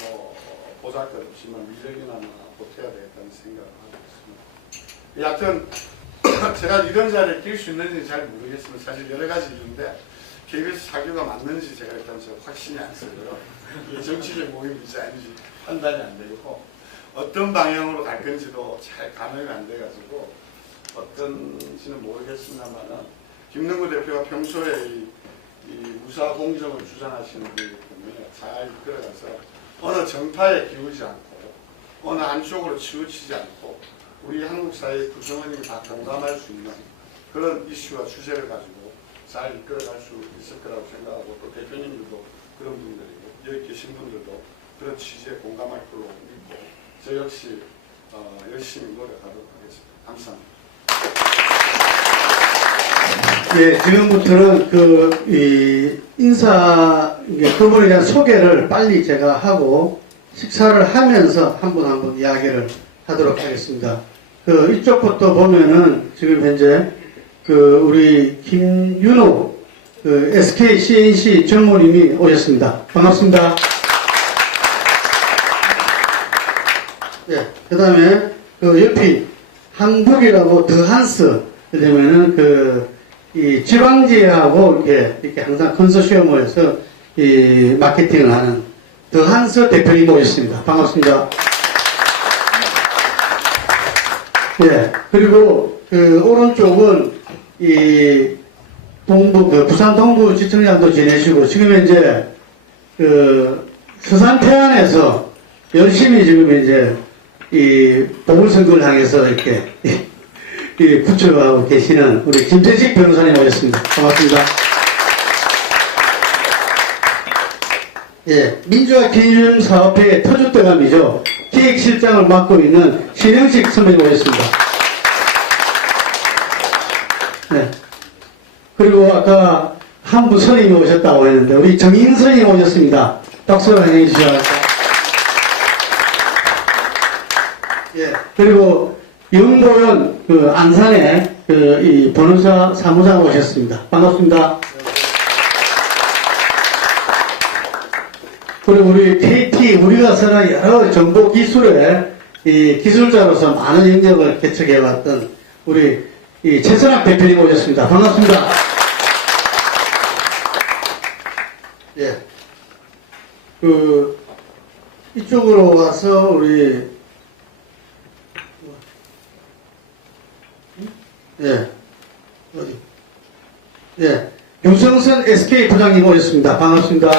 뭐 보잘것없지만 미래이나마 보태야 되겠다는 생각을 하고 있습니다. 여하튼 제가 이런 자리에 낄 수 있는지 잘 모르겠지만 사실 여러 가지 이유인데 KBS 사교가 맞는지 제가 일단 확신이 안 서고요. 이게 정치적 모임인지 아닌지 판단이 안 되고 어떤 방향으로 갈 건지도 잘 가늠이 안 돼가지고 어떤지는 모르겠습니다만은 김능구 대표가 평소에 이 무사 공정을 주장하시는 분이기 때문에 잘 이끌어가서 어느 정파에 기우지 않고 어느 한쪽으로 치우치지 않고 우리 한국 사회의 구성원이 다 공감할 수 있는 그런 이슈와 주제를 가지고 잘 이끌어갈 수 있을 거라고 생각하고 또 대표님들도 그런 분들이고 여기 계신 분들도 그런 취지에 공감할 걸로 믿고 저 역시 열심히 노력하도록 하겠습니다. 감사합니다. 예, 지금부터는 그분에 대한 소개를 빨리 제가 하고 식사를 하면서 한 분 한 분 이야기를 하도록 하겠습니다. 이쪽부터 보면은 지금 현재 우리 김윤호 SK CNC 전무님이 오셨습니다. 반갑습니다. 예, 그 다음에 옆이 한국이라고 더한스 그러면은 이 지방지하고 이렇게 항상 컨소시엄을 해서 이 마케팅을 하는 더한스 대표님 모셨습니다. 반갑습니다. 예, 그리고 오른쪽은 이 부산 동부 지청장도 지내시고 지금 현재 서산 태안에서 열심히 지금 이제 이 보궐선거를 향해서 이렇게 구축하고 계시는 우리 김재식 변호사님 오셨습니다. 반갑습니다. 예, 민주화 기념 사업회 터줏대감이죠. 기획실장을 맡고 있는 신영식 선배님 오셨습니다. 네. 그리고 아까 한 분 선임이 오셨다고 했는데 우리 정인 선임이 오셨습니다. 박수로 환영해 주시죠. 예, 그리고 영보연 안산에 이 변호사 사무장 오셨습니다. 반갑습니다. 그리고 우리 KT 우리가 쓰는 여러 정보 기술의 이 기술자로서 많은 영역을 개척해왔던 우리 이 최선학 대표님 오셨습니다. 반갑습니다. 예, 이쪽으로 와서 우리 예, 어디? 예, 유성선 SK 부장님 오셨습니다. 반갑습니다.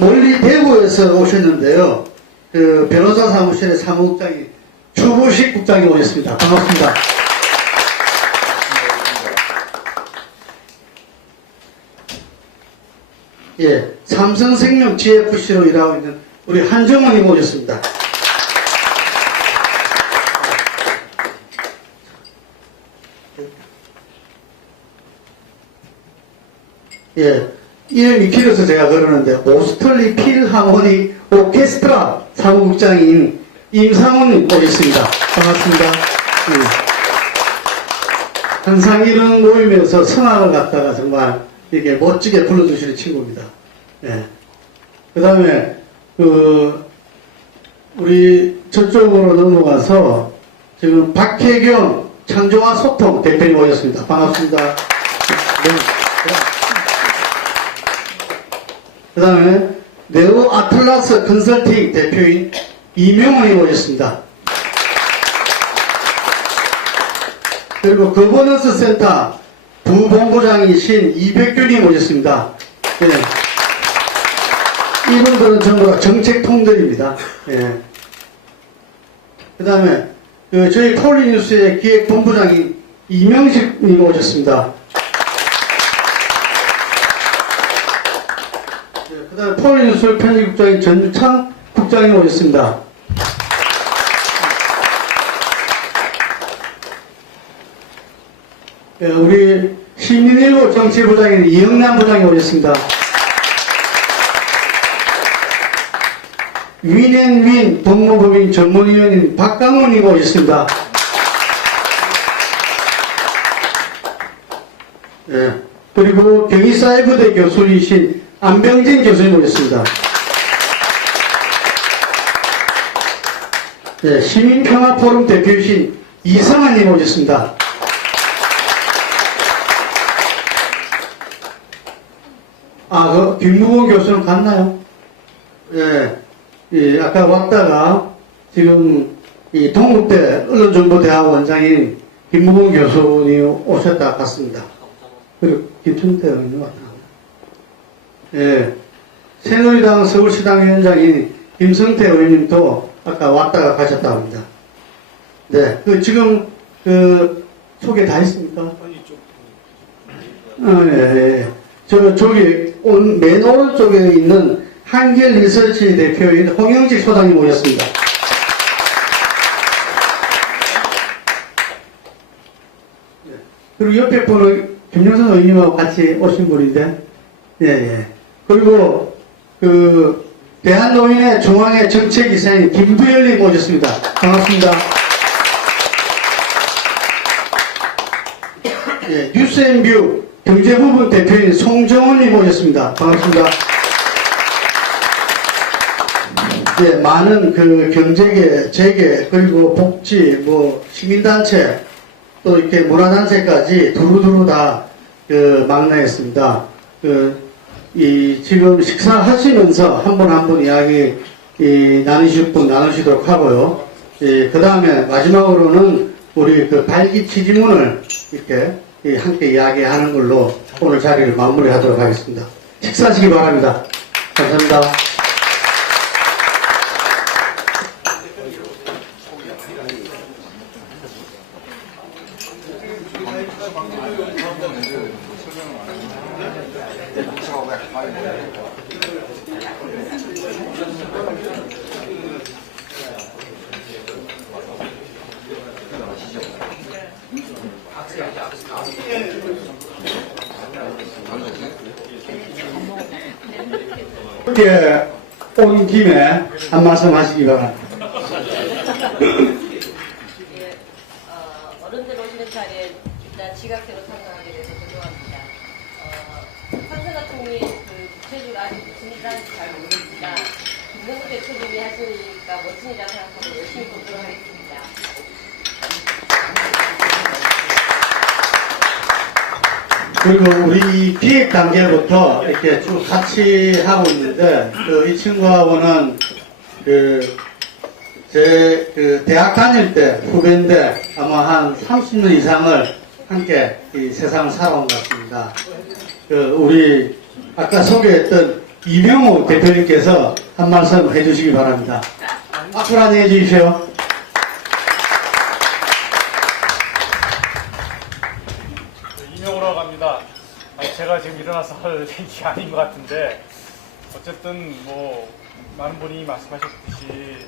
멀리 대구에서 오셨는데요. 변호사 사무실의 사무국장이 추부식 국장님 오셨습니다. 반갑습니다. 예, 삼성생명 GFC로 일하고 있는 우리 한정원이 모셨습니다. 예, 이름이 길어서 제가 그러는데 오스털리 필하모니 오케스트라 사무국장인 임상훈 모셨습니다. 반갑습니다. 예. 항상 이런 모임에서 성악을 갖다가 정말 이렇게 멋지게 불러주시는 친구입니다. 예. 그 다음에, 우리 저쪽으로 넘어가서 지금 박혜경 창조화 소통 대표님 모셨습니다. 반갑습니다. 네. 그 다음에 네오 아틀라스 컨설팅 대표인 이명원이 모셨습니다. 그리고 거버넌스 센터 부본부장이신 이백균이 모셨습니다. 예. 이분들은 전부 다 정책통들입니다. 예. 그 다음에 저희 폴리뉴스의 기획본부장인 이명식님이 오셨습니다. 예. 그 다음에 폴리뉴스 편집국장인 전창 국장이 오셨습니다. 예, 우리 시민일보 정치부장인 이영남 부장이 오셨습니다. 윈앤윈 법무법인 전문위원인 박강훈이 오셨습니다. 예, 그리고 경희사이버대 교수이신 안병진 교수님 오셨습니다. 예, 시민평화포럼 대표이신 이성환님 오셨습니다. 김무건 교수는 갔나요? 예, 아까 왔다가 지금 이 동국대 언론정보대학 원장인 김무건 교수님이 오셨다 갔습니다. 그리고 김춘태 의원님 왔다. 예, 새누리당 서울시당 위원장인 김성태 의원님도 아까 왔다가 가셨다고 합니다. 네, 지금 소개 다 했습니까? 예. 저기 맨 오른쪽에 있는 한길 리서치 대표인 홍영직 소장님 오셨습니다. 그리고 옆에 분은 김영선 의원님하고 같이 오신 분인데, 예. 그리고 대한노인의 중앙회 정책이사인 김두열님 오셨습니다. 반갑습니다. 예, 뉴스앤뷰 경제부분 대표인 송정원님 오셨습니다. 반갑습니다. 예, 많은 경제계, 재계, 그리고 복지, 시민단체, 또 이렇게 문화단체까지 두루두루 다 망라했습니다. 지금 식사하시면서 한 분 한 분 이야기 나누실 분 나누시도록 하고요. 그 다음에 마지막으로는 우리 발기 취지문을 이렇게 함께 이야기하는 걸로 오늘 자리를 마무리하도록 하겠습니다. 식사하시기 바랍니다. 감사합니다. 이렇게 온 김에 한 말씀 하시기 바랍니다. 어른들 오시는 자리에 일단 지각대로 참석하게 돼서 죄송합니다. 판사가 총리 부채주가 아직 무슨 일 하는지 잘 모르겠습니다. 김명수 대표님이 하시니까 멋진 일이라고 생각하고 열심히 돕도록 하겠습니다. 그리고 우리 기획 단계부터 이렇게 쭉 같이 하고 있는데, 이 친구하고는 제 대학 다닐 때 후배인데 아마 한 30년 이상을 함께 이 세상을 살아온 것 같습니다. 우리 아까 소개했던 이명호 대표님께서 한 말씀 해주시기 바랍니다. 앞으로 안녕해 주십시오. 이명호라고 합니다. 제가 지금 일어나 일어나서 할 얘기가 아닌 것 같은데 어쨌든 뭐 많은 분이 말씀하셨듯이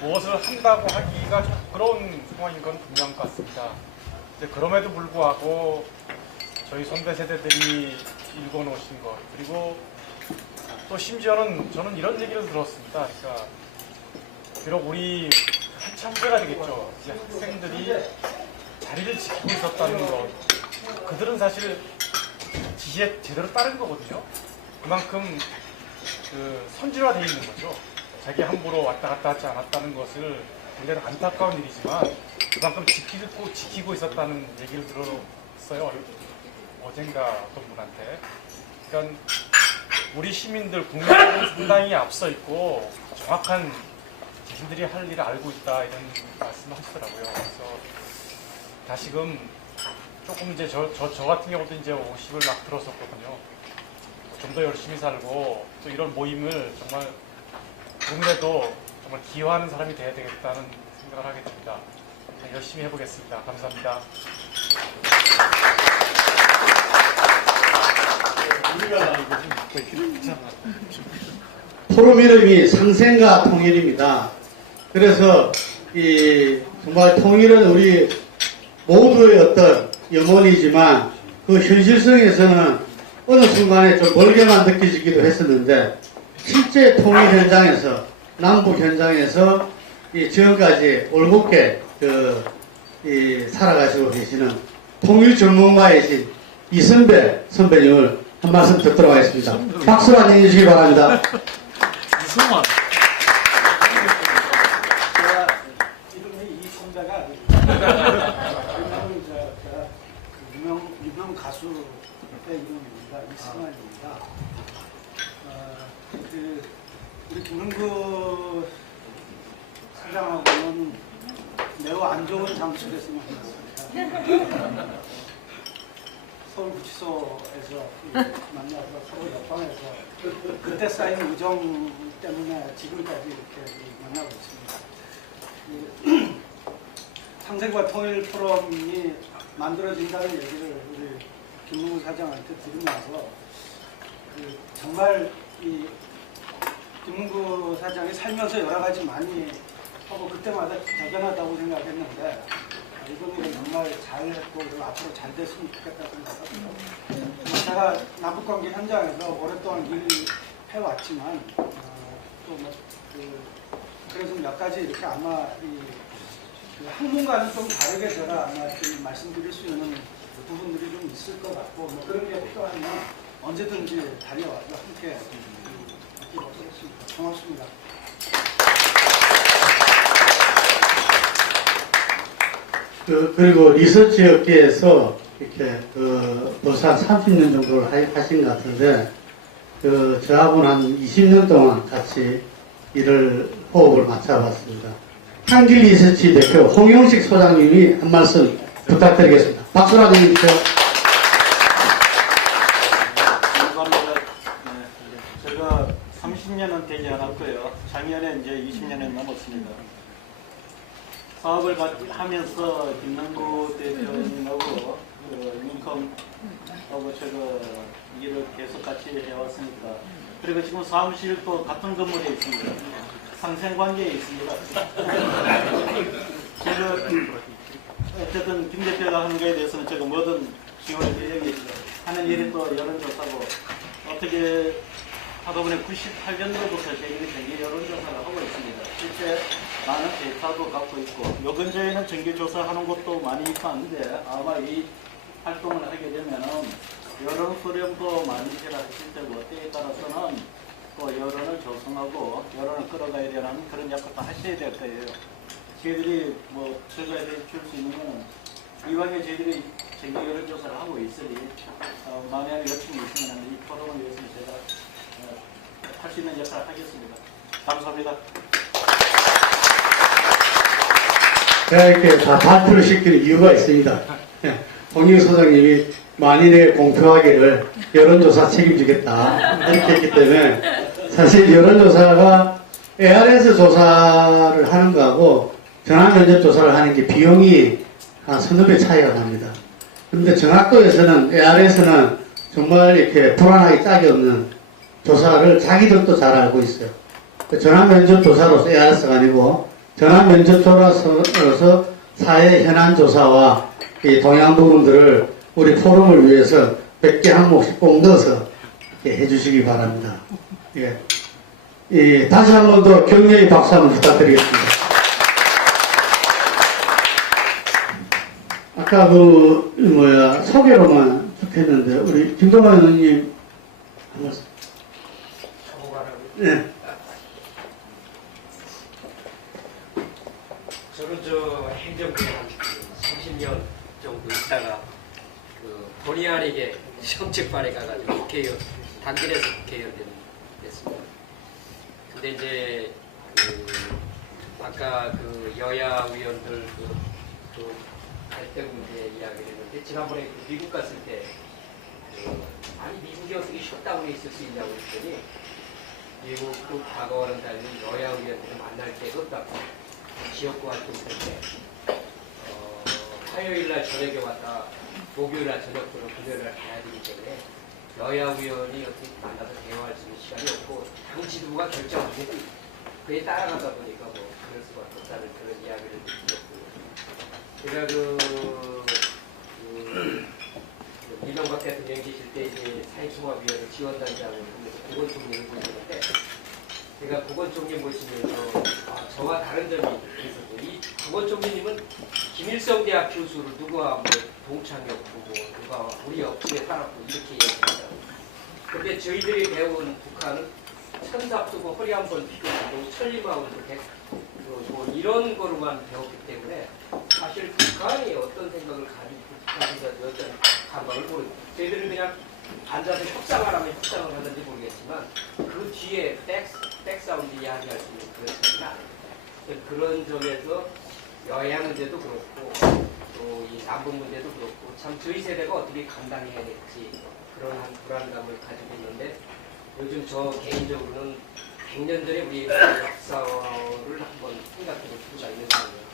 무엇을 한다고 하기가 좀 부끄러운 상황인 건 분명한 것 같습니다. 근데 그럼에도 불구하고 저희 선배 세대들이 읽어놓으신 것 그리고 또 심지어는 저는 이런 얘기를 들었습니다. 그러니까 비록 우리 한참 후배가 되겠죠. 이제 학생들이 자리를 지키고 있었다는 것 그들은 사실 지시에 제대로 따른 거거든요. 그만큼 그 선진화되어 있는 거죠. 자기 함부로 왔다 갔다 하지 않았다는 것을 굉장히 안타까운 일이지만 그만큼 지키고 있었다는 얘기를 들었어요. 어젠가 어떤 분한테. 그러니까 우리 시민들, 국민들은 상당히 앞서 있고 정확한 자신들이 할 일을 알고 있다 이런 말씀을 하시더라고요. 그래서 다시금 조금 이제 저 같은 경우도 이제 50을 막 들었었거든요. 좀 더 열심히 살고 또 이런 모임을 정말 국내도 정말 기여하는 사람이 돼야 되겠다는 생각을 하게 됩니다. 열심히 해보겠습니다. 감사합니다. 포럼 이름이 상생과 통일입니다. 그래서 이 정말 통일은 우리 모두의 어떤 염원이지만 그 현실성에서는 어느 순간에 좀 멀게만 느껴지기도 했었는데 실제 통일 현장에서 남북 현장에서 이 지금까지 올곧게 살아가시고 계시는 통일 전문가이신 이선배 선배님을 한 말씀 듣도록 하겠습니다. 박수로 안녕해 주시기 바랍니다. 이승원. 제가 이름이 이선배가 아니고 유명 가수의 이름입니다. 이승환입니다. 우리 김흥구 사장하고는 매우 안 좋은 장소에서 만났습니다. 서울구치소에서 만나서 서로 옆방에서 그때 쌓인 우정 때문에 지금까지 이렇게 만나고 있습니다. 상생과 통일 포럼이 만들어진다는 얘기를 우리 김문구 사장한테 들으면서 정말 이 김문구 사장이 살면서 여러 가지 많이 하고 그때마다 대단하다고 생각했는데 이번에 정말 잘했고 그리고 앞으로 잘 됐으면 좋겠다 생각합니다. 제가 남북관계 현장에서 오랫동안 일을 해왔지만 그래서 몇 가지 이렇게 아마 그 학문과는 좀 다르게 제가 아마 좀 말씀드릴 수 있는 부분들이 좀 있을 것 같고 뭐 그런 게 필요하면 언제든지 달려와서 함께 하도록 하겠습니다. 고맙습니다. 그리고 리서치 업계에서 이렇게 벌써 한 30년 정도를 하신 것 같은데 저하고는 한 20년 동안 같이 일을 호흡을 맞춰봤습니다. 한길 리서치 대표 홍영식 소장님이 한 말씀 부탁드리겠습니다. 박수로 해주십시오. 감사합니다. 제가 30년은 되지 않았고요. 작년에 이제 20년이 넘었습니다. 사업을 하면서 김남구 대표님하고 민컴하고 제가 일을 계속 같이 해왔으니까 그리고 지금 사무실도 같은 건물에 있습니다. 상생관계에 있습니다. 제가 어쨌든 김 대표가 하는 거에 대해서는 제가 뭐든 지원을 드리겠습니다. 하는 일이 또 여론조사고 어떻게 하다 보니 98년도부터 저희들이 정기 여론조사를 하고 있습니다. 실제 많은 데이터도 갖고 있고 요 근처에는 정기조사 하는 곳도 많이 있고 한데 아마 이 활동을 하게 되면은 여론 수렴도 많이 하실 테고 때에 따라서는 또 여론을 조성하고 여론을 끌어가야 되는 그런 역할도 하셔야 될 거예요. 저희들이 뭐 저희가 줄 수 있는 건 이왕에 저희들이 정기 여론조사를 하고 있으니 만약에 요청이 있으면 이 포럼을 위해서 제가 할 수 있는 역할을 하겠습니다. 감사합니다. 제가 이렇게 다 발표를 시키는 이유가 있습니다. 홍영 소장님이 만일에 공표하기를 여론조사 책임지겠다 이렇게 했기 때문에 사실 여론조사가 ARS 조사를 하는 거하고 전화면접 조사를 하는 게 비용이 한 서너 배 차이가 납니다. 그런데 정학도에서는 ARS는 정말 이렇게 불안하기 짝이 없는 조사를 자기들도 잘 알고 있어요. 전화면접조사로서 ARS가 아니고 전화면접조사로서 사회 현안 조사와 이 동향 부분들을 우리 포럼을 위해서 100개 항목씩 꼭 넣어서 이렇게 해주시기 바랍니다. 예. 다시 한 번 더 격려의 박수 한번 부탁드리겠습니다. 아까 소개로만 했는데 우리 김동완 의원님 한 말씀. 네. 저는 행정부에 한 30년 정도 있다가 본의 아니게 정책반에 가가지고 단결해서 국회의원 됐습니다. 근데 이제 아까 여야 의원들 갈등 문제 이야기를 했는데 지난번에 미국 갔을 때 아니 미국이 어떻게 셧다운에 있을 수 있냐고 했더니 미국 과거와는 달리 여야 의원들을 만날 때도 없다고 지역구 활동할 때 화요일날 저녁에 왔다 목요일날 저녁부터 금요일날 가야 되기 때문에 여야 의원이 어떻게 만나서 대화할 수 있는 시간이 없고 당 지도부가 결정하게 그에 따라가다 보니까 그럴 수밖에 없다는 그런 이야기를 드렸고요. 제가 이명박 대통령 계실 때 이제 사회통합위원회 지원단장을 하면서 보건총리를 보셨는데 제가 보건총리 모시면서 저와 다른 점이 있었고 이 보건총리님은 김일성 대학 교수를 누구와 동창이었고 누가 우리 옆집에 살았고 이렇게 얘기합니다. 근데 저희들이 배운 북한은 천삽 쓰고 허리 한번 피고 천리마운드 이런 거로만 배웠기 때문에 사실 북한이 어떤 생각을 가지고 북한에서 어떤 감각을 모르고 저희들은 그냥 앉아서 협상을 하면 협상을 하는지 모르겠지만 그 뒤에 백사운드 이야기할 수 있는 그런 점이 아닙니다. 그런 점에서 여야 문제도 그렇고 또 이 남북 문제도 그렇고 참 저희 세대가 어떻게 감당해야 될지 그런 한 불안감을 가지고 있는데 요즘 저 개인적으로는 100년 전에 우리 역사를 한번 생각해 볼 필요가 있는 상황이에요.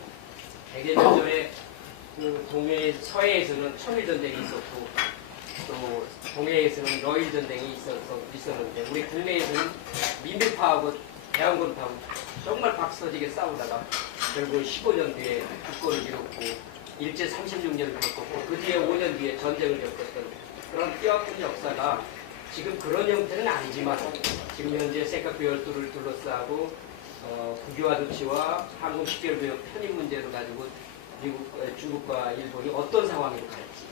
100여 년 전에 동해 서해에서는 청일전쟁이 있었고 또 동해에서는 러일전쟁이 있었는데 우리 국내에서는 민주파하고 대한군파하고 정말 박서지게 싸우다가 결국 15년 뒤에 국권을 잃었고 일제 36년을 겪었고 그 뒤에 5년 뒤에 전쟁을 겪었던 그런 뛰어난 역사가 지금 그런 형태는 아니지만 지금 현재 세카크 열도를 둘러싸고 국유화 조치와 항공 식별구역 편입 문제를 가지고 미국, 중국과 일본이 어떤 상황으로 갈지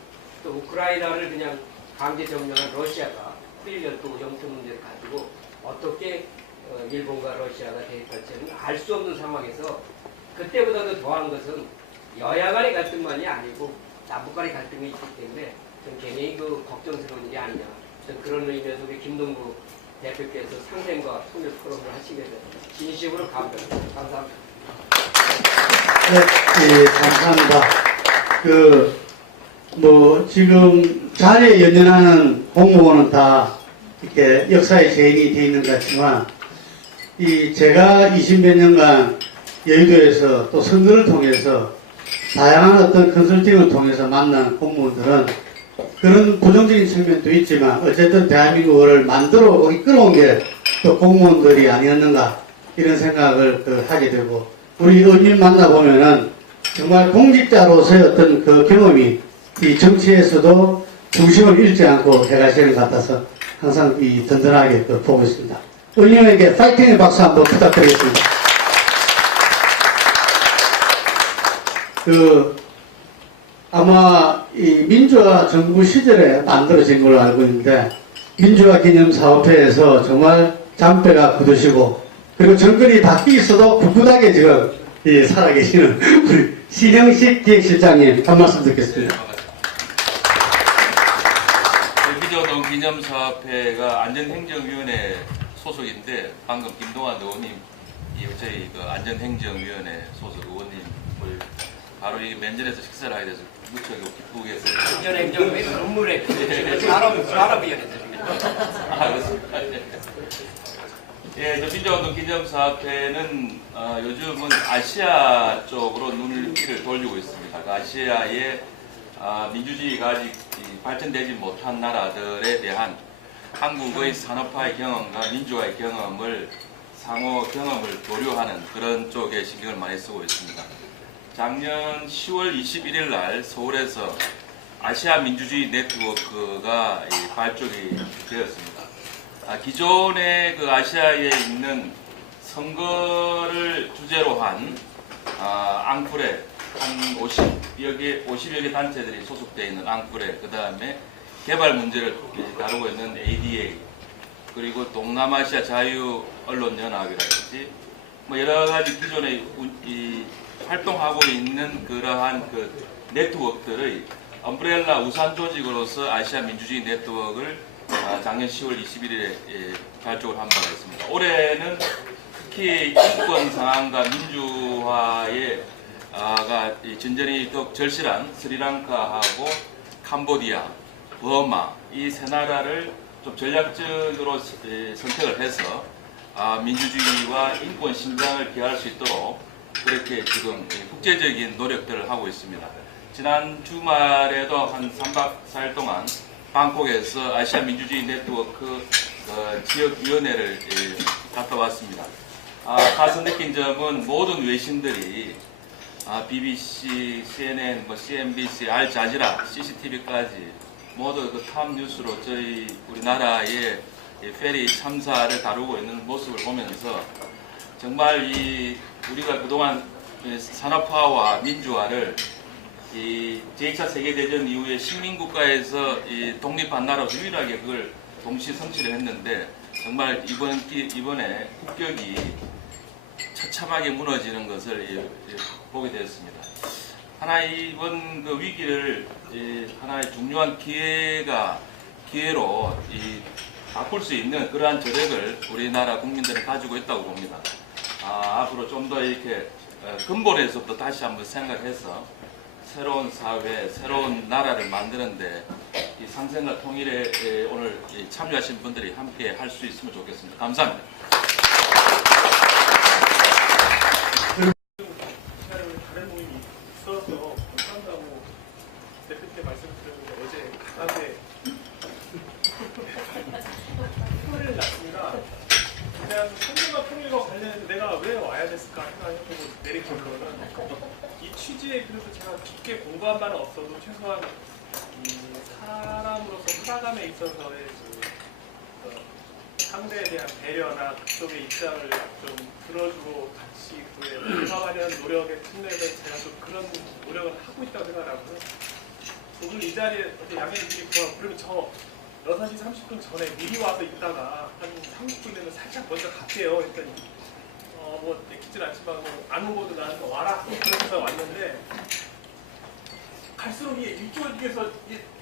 또 우크라이나를 그냥 강제 점령한 러시아가 프릴열도 영토 문제를 가지고 어떻게 일본과 러시아가 대립할지는 알 수 없는 상황에서 그때보다도 더한 것은 여야 간의 갈등만이 아니고 남북 간의 갈등이 있기 때문에 좀 굉장히 걱정스러운 일이 아니냐. 그런 의미에서 우리 김동구 대표께서 상생과 통일 포럼을 하시면서 진심으로 감사합니다. 감사합니다. 네, 감사합니다. 지금 자리에 연연하는 공무원은 다 이렇게 역사의 죄인이 되어 있는 것 같지만, 제가 20몇 년간 여의도에서 또 선거를 통해서 다양한 어떤 컨설팅을 통해서 만난 공무원들은 그런 부정적인 측면도 있지만 어쨌든 대한민국을 만들어 이끌어온 게 또 공무원들이 아니었는가 이런 생각을 하게 되고 우리 의원님 만나보면은 정말 공직자로서의 어떤 그 경험이 이 정치에서도 중심을 잃지 않고 해가시는 것 같아서 항상 든든하게 보고 있습니다. 의원님에게 파이팅의 박수 한번 부탁드리겠습니다. 아마 이 민주화 정부 시절에 만들어진 걸로 알고 있는데 민주화 기념 사업회에서 정말 잔뼈가 굳으시고 그리고 정권이 바뀌어서도 굳굳하게 지금 살아계시는 우리 신영식 기획실장님 한 말씀 듣겠습니다. 민주화동 기념사업회가 안전행정위원회 소속인데 방금 김동완 의원님 저희 안전행정위원회 소속 의원님을 바로 이 면전에서 식사를 하게 돼서 무척 기쁘게 했어요. 안전행정위 눈물에 산업위원회입니다. 그렇습니다. 예, 민주화운동 기념사업회는 요즘은 아시아 쪽으로 눈길을 돌리고 있습니다. 아시아의 민주주의가 아직 발전되지 못한 나라들에 대한 한국의 산업화의 경험과 민주화의 경험을 상호 경험을 교류하는 그런 쪽에 신경을 많이 쓰고 있습니다. 작년 10월 21일 날 서울에서 아시아 민주주의 네트워크가 발족이 되었습니다. 기존의 그 아시아에 있는 선거를 주제로 한 앙프레 한 50여 개 단체들이 소속되어 있는 앙프레, 그 다음에 개발 문제를 다루고 있는 ADA, 그리고 동남아시아 자유언론연합이라든지 뭐 여러 가지 기존에 활동하고 있는 그러한 그 네트워크들의 엄브렐라 우산 조직으로서 아시아 민주주의 네트워크를 작년 10월 21일에 발족을 한 바가 있습니다. 올해는 특히 인권 상황과 민주화의 진전이 더욱 절실한 스리랑카하고 캄보디아, 버마 이 세 나라를 좀 전략적으로 선택을 해서 민주주의와 인권 신장을 기할 수 있도록 그렇게 지금 국제적인 노력들을 하고 있습니다. 지난 주말에도 한 3박 4일 동안 방콕에서 아시아 민주주의 네트워크 지역위원회를 갔다 왔습니다. 가서 느낀 점은 모든 외신들이 BBC, CNN, CNBC, 알자지라, CCTV까지 모두 그 탑 뉴스로 저희 우리나라의 페리 참사를 다루고 있는 모습을 보면서 정말 우리가 그동안 산업화와 민주화를 제2차 세계대전 이후에 식민국가에서 독립한 나라로 유일하게 그걸 동시 성취를 했는데 정말 이번에 국격이 처참하게 무너지는 것을 보게 되었습니다. 하나의 이번 그 위기를 하나의 중요한 기회로 바꿀 수 있는 그러한 저력을 우리나라 국민들은 가지고 있다고 봅니다. 앞으로 좀 더 이렇게 근본에서부터 다시 한번 생각해서 새로운 사회, 새로운 나라를 만드는데 이 상생과 통일에 오늘 참여하신 분들이 함께 할 수 있으면 좋겠습니다. 감사합니다. 다른 모임이 있어서 못한다고 대표님께 말씀드렸는데 어제 강하게 소리를 났습니다. 그냥 선거가 통일과 관련해서 내가 왜 와야 됐을까 생각해보고 내린 결론은 이 취지에 그래서 제가 깊게 공부한 바는 없어도 최소한 이 사람으로서 살아감에 있어서의 상대에 대한 배려나 그쪽의 입장을 좀 들어주고 같이 그에 공감하려는 노력의 측면에서 제가 좀 그런 노력을 하고 있다고 생각하고요. 오늘 이 자리에 양해님이 그러면 저 6시 30분 전에 미리 와서 있다가 한 30분 되면 살짝 먼저 갈게요 했더니 뭐 내키진 않지만 안 오고도 나한테 와라 그러면서 왔는데 갈수록 이게 일조에서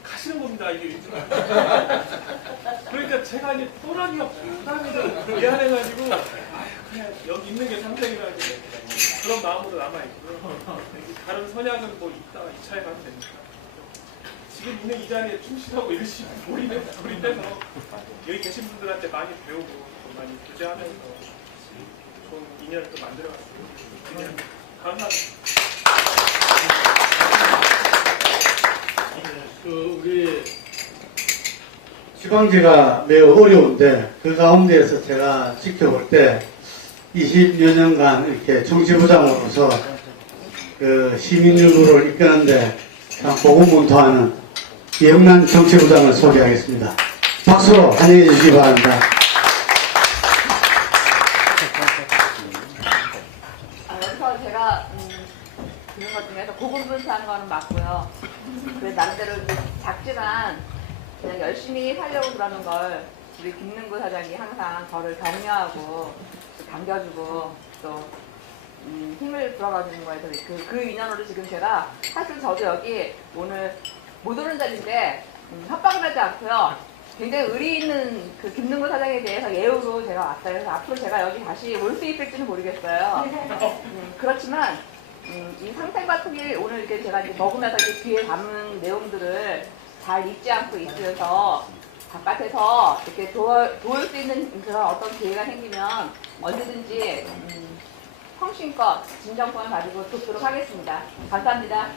가시는 겁니다. 이게 일조가. 그러니까 제가 이제 또라이가 부담이 미안해가지고 그냥 여기 있는 게 상생이라는 그런 마음으로 남아있고요. 다른 선약은 뭐 이따가 2차에 가면 됩니다. 지금 있는 이 자리에 충실하고 열심히 몰입해서 여기 계신 분들한테 많이 배우고 또 많이 교제하면서 좋은 인연을 또 만들어갔습니다. 감사합니다. 우리 지방제가 매우 어려운데 그 가운데에서 제가 지켜볼 때 20여 년간 이렇게 정치부장으로서 그 시민일구를 이끄는데 참 고군분투하는 영남 정치부장을 소개하겠습니다. 박수로 환영해 주시기 바랍니다. 여기서 제가 듣는 것 중에서 고군분투하는 거는 맞고요. 그래서 나름대로 작지만 그냥 열심히 살려고 그러는 걸 우리 김능구 사장이 항상 저를 격려하고 당겨주고 또 힘을 불어넣어주는 거에서 그 인연으로 지금 제가 사실 저도 여기 오늘 못 오는 자리인데 협박을 하지 않고요. 굉장히 의리 있는 그 김능구 사장에 대해서 예우로 제가 왔어요. 그래서 앞으로 제가 여기 다시 올 수 있을지는 모르겠어요. 그렇지만 이 상생과 통일 오늘 이렇게 제가 이제 먹으면서 이렇게 뒤에 담은 내용들을 잘 잊지 않고 있으면서 바깥에서 이렇게 도울 수 있는 그런 어떤 기회가 생기면 언제든지 성심껏 진정성을 가지고 돕도록 하겠습니다. 감사합니다.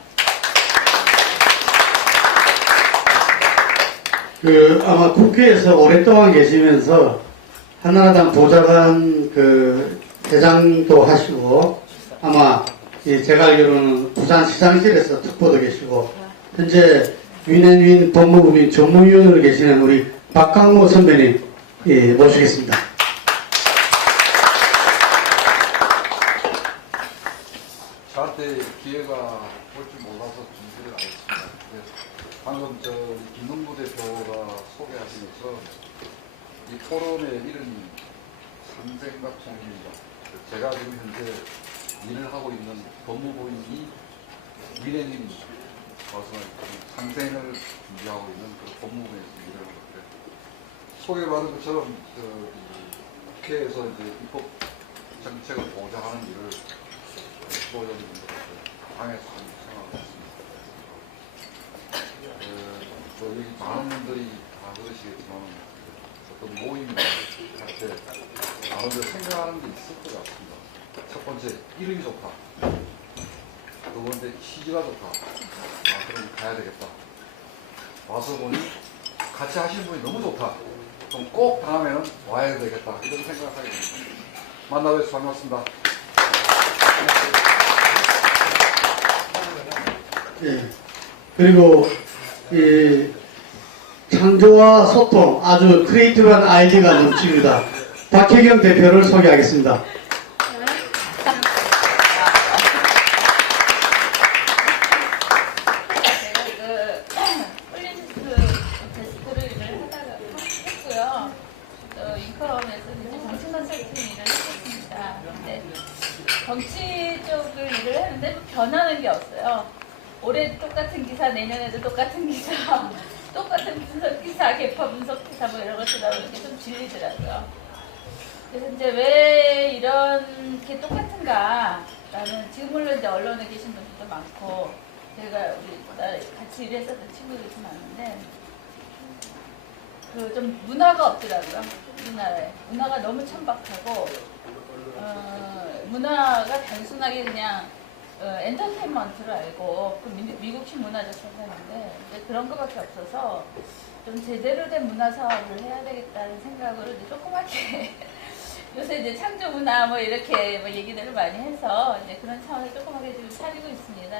아마 국회에서 오랫동안 계시면서 한나라당 보좌관 대장도 하시고 아마 제가 알기로는 부산시장실에서 특보도 계시고 현재 윤현윈 법무부민 전무위원으로 계시는 우리 박강모 선배님 모시겠습니다. 저한테 기회가 올 줄 몰라서 준비를 안 했습니다. 방금 김능구 대표가 소개하시면서 이 토론의 이름이 상생각총입니다. 제가 지금 현재 일을 하고 있는 법무부인이 미래님 와서 상생을 준비하고 있는 그 법무부에서 일을 하고 있고요. 소개받은 것처럼 국회에서 이제 입법 정책을 보좌하는 일을 주도적인 방에서 생각하고 있습니다. 여기 많은 분들이 다 그러시겠지만 어떤 모임이나 할때 나름대로 생각하는 게 있을 것 같습니다. 첫 번째, 이름이 좋다. 두 번째, 취지가 좋다. 그럼 가야 되겠다. 와서 보니 같이 하시는 분이 너무 좋다. 그럼 꼭 다음에는 와야 되겠다. 이런 생각을 하게 됩니다. 만나뵈서 반갑습니다. 예. 그리고 창조와 소통 아주 크리에이티브한 아이디어가 넘칩니다. 박혜경 대표를 소개하겠습니다. 정치 쪽을 일을 하는데 변하는 게 없어요. 올해 똑같은 기사, 내년에도 똑같은 기사, 똑같은 분석 기사, 개파 분석 기사 뭐 이런 것들 나오는 게 좀 질리더라고요. 그래서 이제 왜 이렇게 똑같은가? 라는 지금 물론 이제 언론에 계신 분들도 많고 제가 같이 일했었던 친구들이 좀 많은데 좀 문화가 없더라고요. 우리나라에 문화가 너무 천박하고 문화가 단순하게 그냥 엔터테인먼트로 알고 미국식 문화적 세상인데 그런 것밖에 없어서 좀 제대로 된 문화 사업을 해야 되겠다는 생각으로 이제 조그맣게 요새 이제 창조 문화 뭐 이렇게 뭐 얘기들을 많이 해서 이제 그런 차원에서 조그맣게 지금 차리고 있습니다.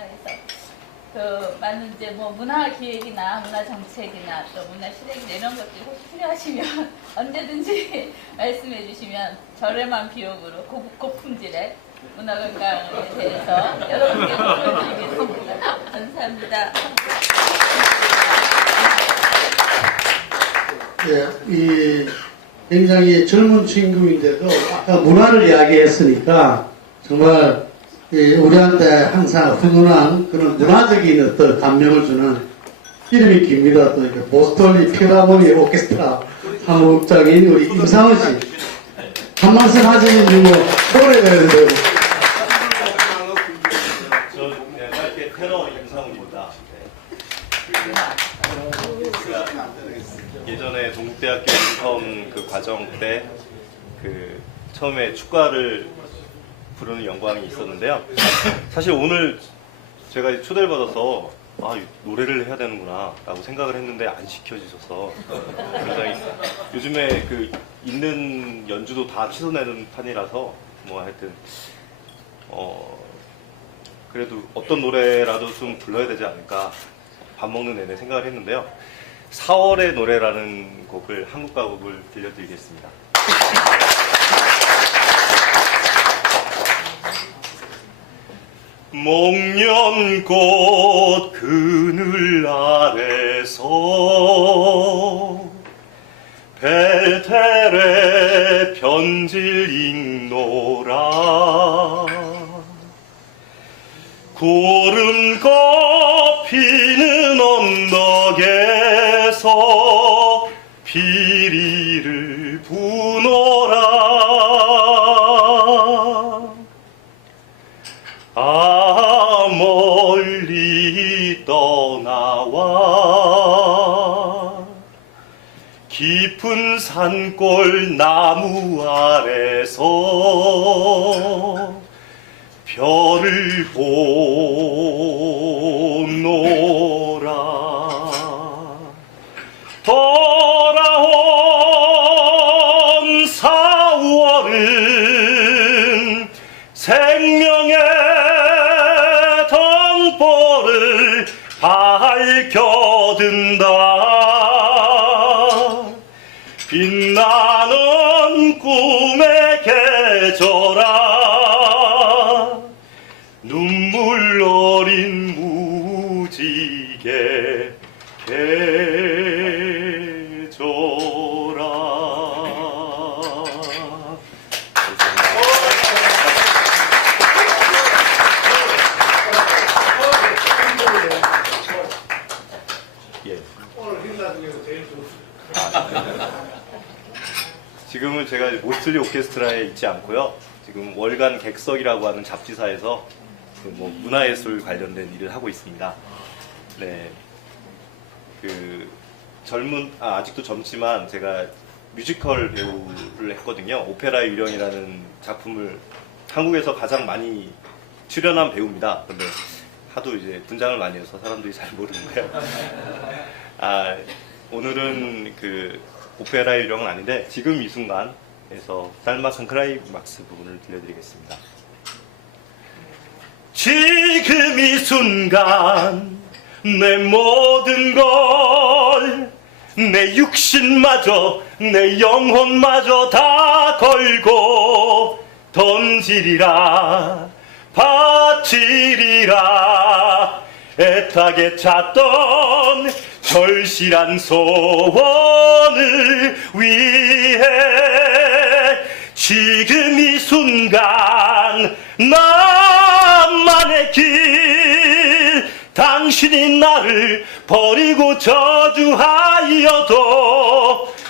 그래서 많은 이제 뭐 문화 기획이나 문화 정책이나 또 문화 실행이나 이런 것들이 혹시 필요하시면 언제든지 말씀해 주시면 저렴한 비용으로 고품질의 문화 관광에 대해서 여러분께 보여드리겠습니다. 감사합니다. 예, 굉장히 젊은 친구인데도 아까 문화를 이야기했으니까 정말 우리한테 항상 훈훈한 그런 문화적인 어떤 감명을 주는 이름이 깁니다. 또 이렇게 보스턴 필하모니 오케스트라 한국적인 우리 임상훈 씨. 한 말씀 하시는 뭐 노래가 되는데. 짧게 테러 임상훈입니다. 예전에 동국대학교 인턴 그 과정 때 처음에 축가를 부르는 영광이 있었는데요. 사실 오늘 제가 초대를 받아서 노래를 해야 되는구나 라고 생각을 했는데 안 시켜주셔서 굉장히 요즘에 있는 연주도 다 취소내는 판이라서 뭐 하여튼 그래도 어떤 노래라도 좀 불러야 되지 않을까 밥 먹는 내내 생각을 했는데요. 4월의 노래라는 곡을 한국 가곡을 들려드리겠습니다. 목련꽃 그늘 아래서 벨테레 편지를 읽노라 구름 꺾이는 언덕에서 비리를 부노라 멀리 떠나와 깊은 산골 나무 아래서 별을 보노라 별은 생명의 등불을 밝혀든다. 빛나는 꿈의 계절아, 눈물 어린 무지개 계절아. 지금은 제가 모슬리 오케스트라에 있지 않고요. 지금 월간 객석이라고 하는 잡지사에서 뭐 문화예술 관련된 일을 하고 있습니다. 네, 아직도 젊지만 제가 뮤지컬 배우를 했거든요. 오페라의 유령이라는 작품을 한국에서 가장 많이 출연한 배우입니다. 근데 하도 이제 분장을 많이 해서 사람들이 잘 모르는데요. 오늘은 오페라의 유령은 아닌데 지금 이 순간에서 쌀마큰 크라이막스 부분을 들려드리겠습니다. 지금 이 순간 내 모든 걸, 내 육신마저 내 영혼마저 다 걸고 던지리라, 바치리라. 애타게 찾던 절실한 소원을 위해 지금 이 순간 나만의 길, 당신이 나를 버리고 저주하여도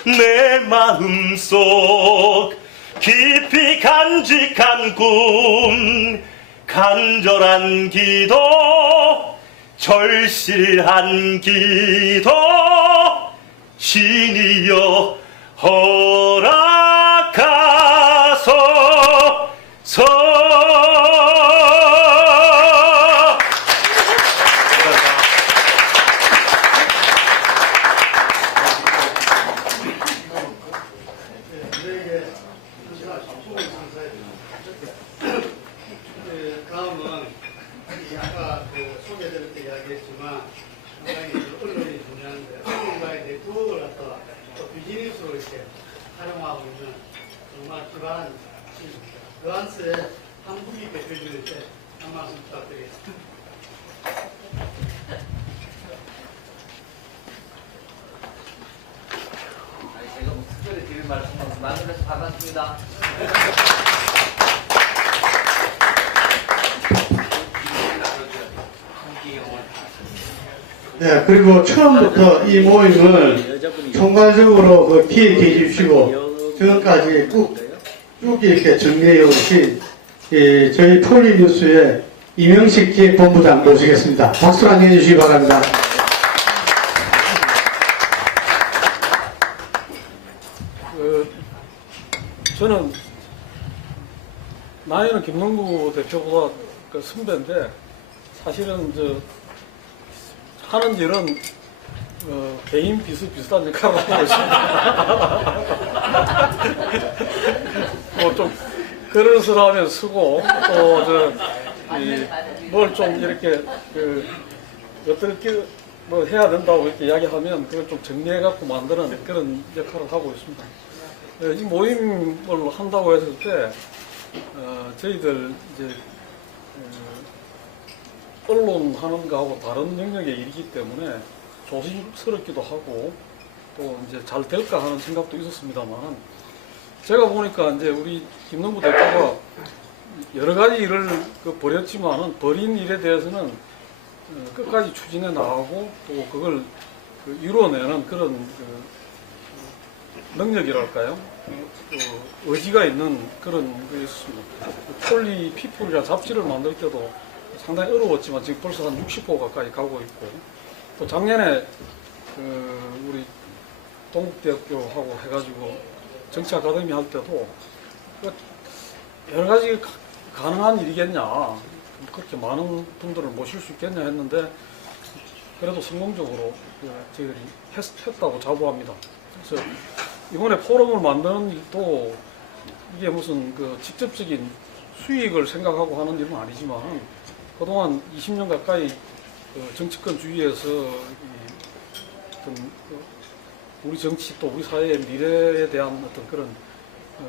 내 마음속 깊이 간직한 꿈, 간절한 기도, 절실한 기도, 신이여 허락하소서. 다음은 아까 소개될 때 이야기했지만 상당히 언론이 중요한데 언론과의 네트워크를 갖다가 또 비즈니스로 이렇게 활용하고 있는 정말 기발한 친구입니다. 그한스의 한국이 대표주일 때 한 말씀 부탁드리겠습니다. 제가 뭐 특별히 드릴 말씀 만들어서 반갑습니다. 네, 그리고 처음부터 이 모임을 총괄적으로 기획해 주시고 지금까지 쭉 이렇게 정리해 오신 저희 폴리뉴스의 이명식 기획본부장 모시겠습니다. 박수 한번 해주시기 바랍니다. 저는 나이는 김문구 대표보다 선배인데 사실은 하는 일은 개인 비슷비슷한 역할을 하고 있습니다. 뭐 좀 그릇을 하면 쓰고 또 뭘 좀 이렇게 어떻게 뭐 해야 된다고 이렇게 이야기하면 그걸 좀 정리해갖고 만드는 그런 역할을 하고 있습니다. 이 모임을 한다고 했을 때 저희들 이제 언론 하는 거하고 다른 영역의 일이기 때문에 조심스럽기도 하고 또 이제 잘 될까 하는 생각도 있었습니다만 제가 보니까 이제 우리 김능구 대표가 여러 가지 일을 벌였지만은 벌인 일에 대해서는 끝까지 추진해 나가고 또 그걸 이루어내는 그런 능력이랄까요? 의지가 있는 그런 게 있었습니다. 폴리 피플이라는 잡지를 만들 때도 상당히 어려웠지만 지금 벌써 한 60호 가까이 가고 있고 또 작년에 우리 동국대학교하고 해가지고 정치 아카데미 할 때도 여러 가지 가능한 일이겠냐, 그렇게 많은 분들을 모실 수 있겠냐 했는데 그래도 성공적으로 저희들이 했다고 자부합니다. 그래서 이번에 포럼을 만드는 일도 이게 무슨 그 직접적인 수익을 생각하고 하는 일은 아니지만 그동안 20년 가까이 정치권 주위에서 어떤 우리 정치 또 우리 사회의 미래에 대한 어떤 그런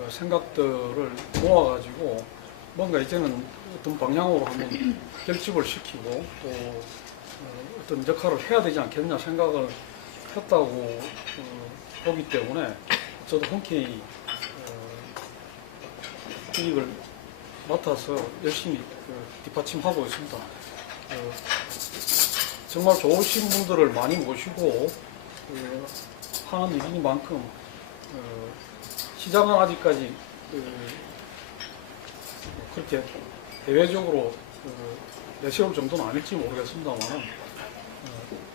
생각들을 모아가지고 뭔가 이제는 어떤 방향으로 한번 결집을 시키고 또 어떤 역할을 해야 되지 않겠냐 생각을 했다고 보기 때문에 저도 흔쾌히 이익을 맡아서 열심히 뒷받침하고 있습니다. 정말 좋으신 분들을 많이 모시고 하는 일이니만큼 시장은 아직까지 그렇게 대외적으로 내세울 정도는 아닐지 모르겠습니다만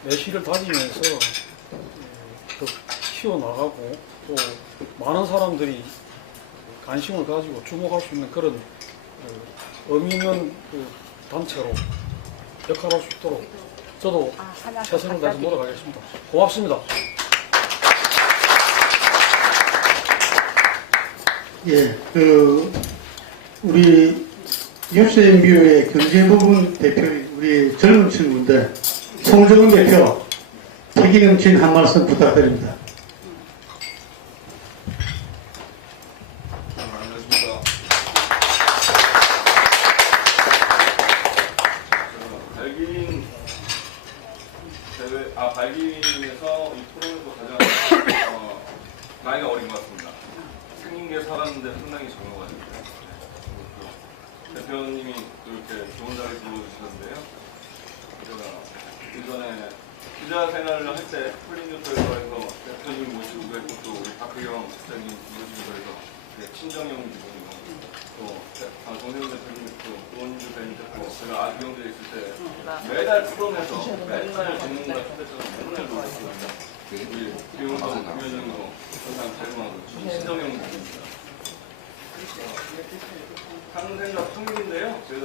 내실을 다지면서 더 키워나가고 또 많은 사람들이 관심을 가지고 주목할 수 있는 그런 의미 있는 단체로 역할할 수 있도록 저도 최선을 다해서 노력하겠습니다. 고맙습니다. 예, 우리 뉴스앤뷰의 경제부분 대표인 우리 젊은 친구인데 송정은 대표 패기 넘친 한 말씀 부탁드립니다. 안녕하십니까. 발기인 대회, 발기인에서 이 프로에서 가장 나이가 어린 것 같습니다. 생긴 게 살았는데 상당히 적어가지고 대표님이 또 이렇게 좋은 자리 불러주시는데요. 제가 예전에 기자 생활을 할 때 폴링뉴스에서 해서 대표님 모시고 했고 또 우리 박혜경 국장님 모시고 해서 친정형 기분이고 또 정세훈 대표님 또 의원님 대표님 듣고 제가 아주경제에 있을 때 매달 토론해서 맨날 듣는 걸 초대해서 맨날 놀았거든요. 우리 김용성 위원님도 항상 닮아하고 친정형 기분입니다. 상생과 평균인데요. 제가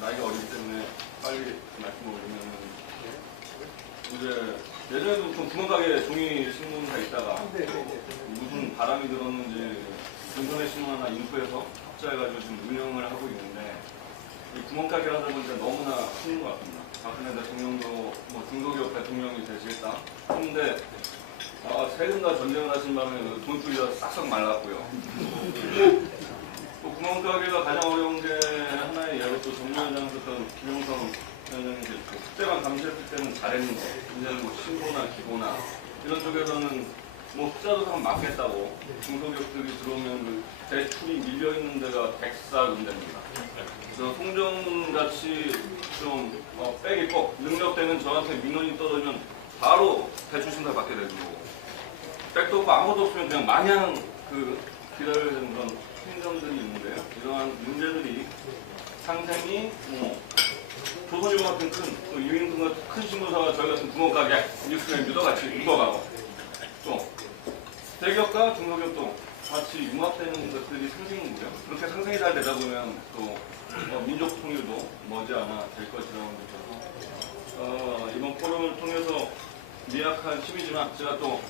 나이가 어리기 때문에 빨리 말씀을 드리면 예전에도 좀 구멍가게 종이 신문가 있다가 무슨 바람이 들었는지 인터넷 신문 하나 인프에서 합자해가지고 지금 운영을 하고 있는데 이 구멍가게를 하다 보니까 너무나 힘든 것 같습니다. 박근혜 대통령도 중소기업 대통령이 되시겠다 했는데 세금과 전쟁을 하신 바람에 돈줄이가 싹싹 말랐고요. 또 구멍가게가 가장 어려운 게 하나의 예로 또 정무위원장 썼던 김용성 위원장이 국제만 감시했을 때는 잘했는데 이제는 신고나 기고나 이런 쪽에서는 흑자도 상 막겠다고 중소기업들이 들어오면 대출이 밀려있는 데가 백사군데입니다. 그래서 송정같이 좀 빽이 꼭 능력되면 저한테 민원이 떠들면 바로 대출 신탁 받게 되고 백도 없고 아무것도 없으면 그냥 마냥 기다려야 되는 그런 행정들이 있는데요. 이러한 문제들이 상생이 조선일보 같은 큰 유인등 같은 큰 신문사와 저희 같은 구멍가게 뉴스앤뷰도 같이 묻어가고 또 대기업과 중소기업도 같이 융합되는 것들이 상생인 거죠. 그렇게 상생이 잘 되다 보면 또 민족 통일도 머지않아 될 것이라고 느껴서 이번 포럼을 통해서 미약한 힘이지만 제가 또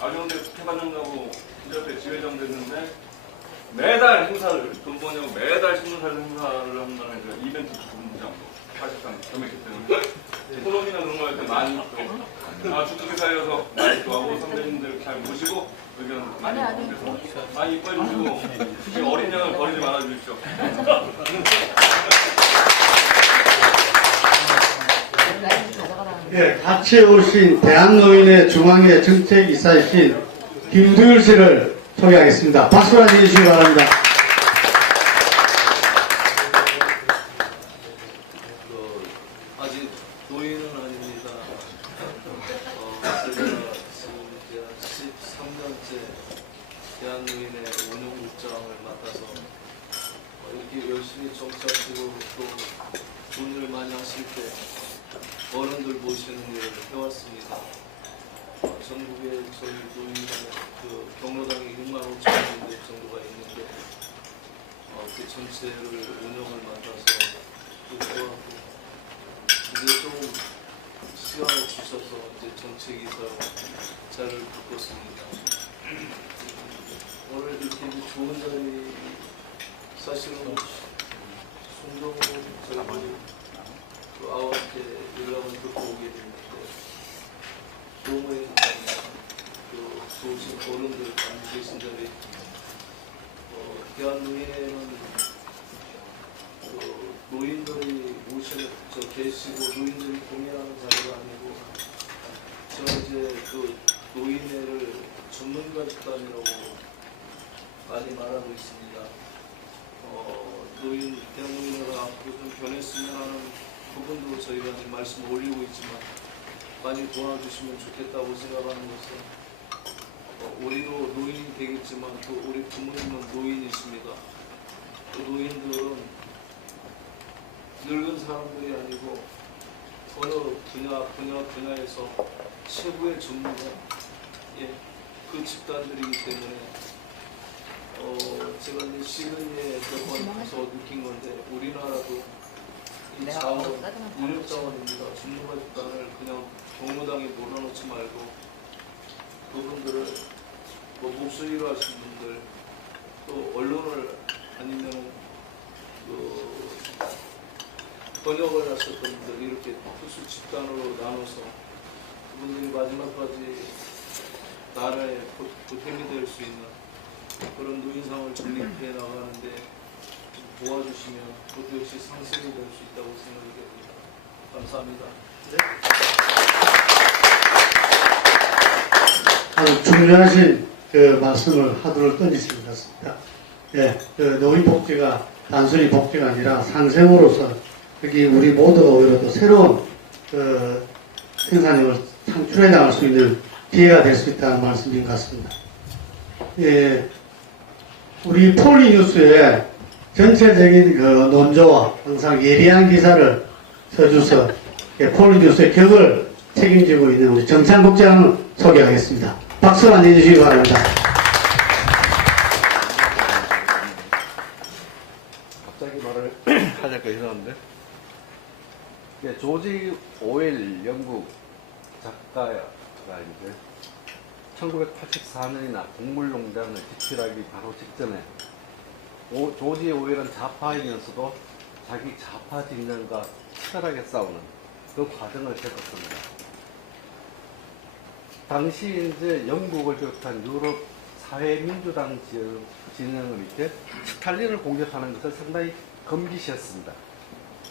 아주경제 특혜받는다고 기자협회 지회장 됐는데 매달 행사를 돈 버냐고 매달 신문사에서 행사를 한다는 그 이벤트 본부장도 사실상 겸했기 때문에 포럼이나 그런 거 할 때 많이 또 주특기 사이여서 많이 또 하고 선배님들 잘 모시고 의견 많이 모셔서 많이 이뻐해 주시고 어린 양을 버리지 말아 주십시오. 예, 같이 오신 대한노인의 중앙회 정책이사이신 김두율 씨를 소개하겠습니다. 박수로 해주시기 바랍니다. 아직 노인은 아닙니다. 제가 지금 이제 13년째 대한노인의 운영국장을 맡아서 이렇게 열심히 정치하시고 또 돈을 많이 하실 때 어른들 모시는 일을 해왔습니다. 전국에 저희 노인의 경로당이 6만 5천 명 정도가 있는데 그 전체를 운영을 맡아서 또 이제 좀 시간을 주셔서 이제 정책이사로 자리를 바꿨습니다. 좋은 자리 사실은 송정호 저희 그 아우한테 연락을 듣고 오게 됐는데 너무 그 좋으신 어른들 앉아 계신 자리에 대한노인회는 노인들이 모셔 계시고 노인들이 공연하는 자리가 아니고 저는 이제 그 노인회를 전문가 집단이라고 많이 말하고 있습니다. 대한노인회가 앞으로 좀 변했으면 하는 부분도 저희가 지금 말씀을 올리고 있지만 많이 도와주시면 좋겠다고 생각하는 것은 우리도 노인이 되겠지만 또 우리 부모님은 노인이십니다. 그 노인들은 늙은 사람들이 아니고 어느 분야에서 최고의 전문가, 그 집단들이기 때문에 제가 이제 시드니에 몇 번 가서 느낀 건데 우리나라도 이 자원, 인력 자원입니다. 전문가 집단을 그냥 동무당에 몰아놓지 말고 그분들을 목소리로 하신 분들 또 언론을 아니면 번역을 하셨던 분들 이렇게 특수 집단으로 나눠서 그분들이 마지막까지 나라의 보탬이 될 수 있는 그런 노인상을 정립해 나가는데 도와주시면 그것도 역시 상승이 될 수 있다고 생각이 됩니다. 감사합니다. 아주 중요하신 그 말씀을 하도록 던지신 것 같습니다. 예, 그 노인 복지가 단순히 복지가 아니라 상생으로서 여기 우리 모두가 오히려 또 새로운 그 생산력을 창출해 나갈 수 있는 기회가 될 수 있다는 말씀인 것 같습니다. 예, 우리 폴리뉴스에 전체적인 그 논조와 항상 예리한 기사를 써줘서 폴리뉴스의 격을 책임지고 있는 우리 정찬 국장을 소개하겠습니다. 박수 한번 해주시기 바랍니다. 갑자기 말을 하자니까 이상한데. 조지 오웰 영국 작가가 이제 1984년이나 동물농장을 집필하기 바로 직전에 조지 오웰은 좌파이면서도 자기 좌파 진영과 치열하게 싸우는 그 과정을 겪었습니다. 당시 이제 영국을 비롯한 유럽 사회민주당 진영을 이렇게 스탈린을 공격하는 것을 상당히 금기시했습니다.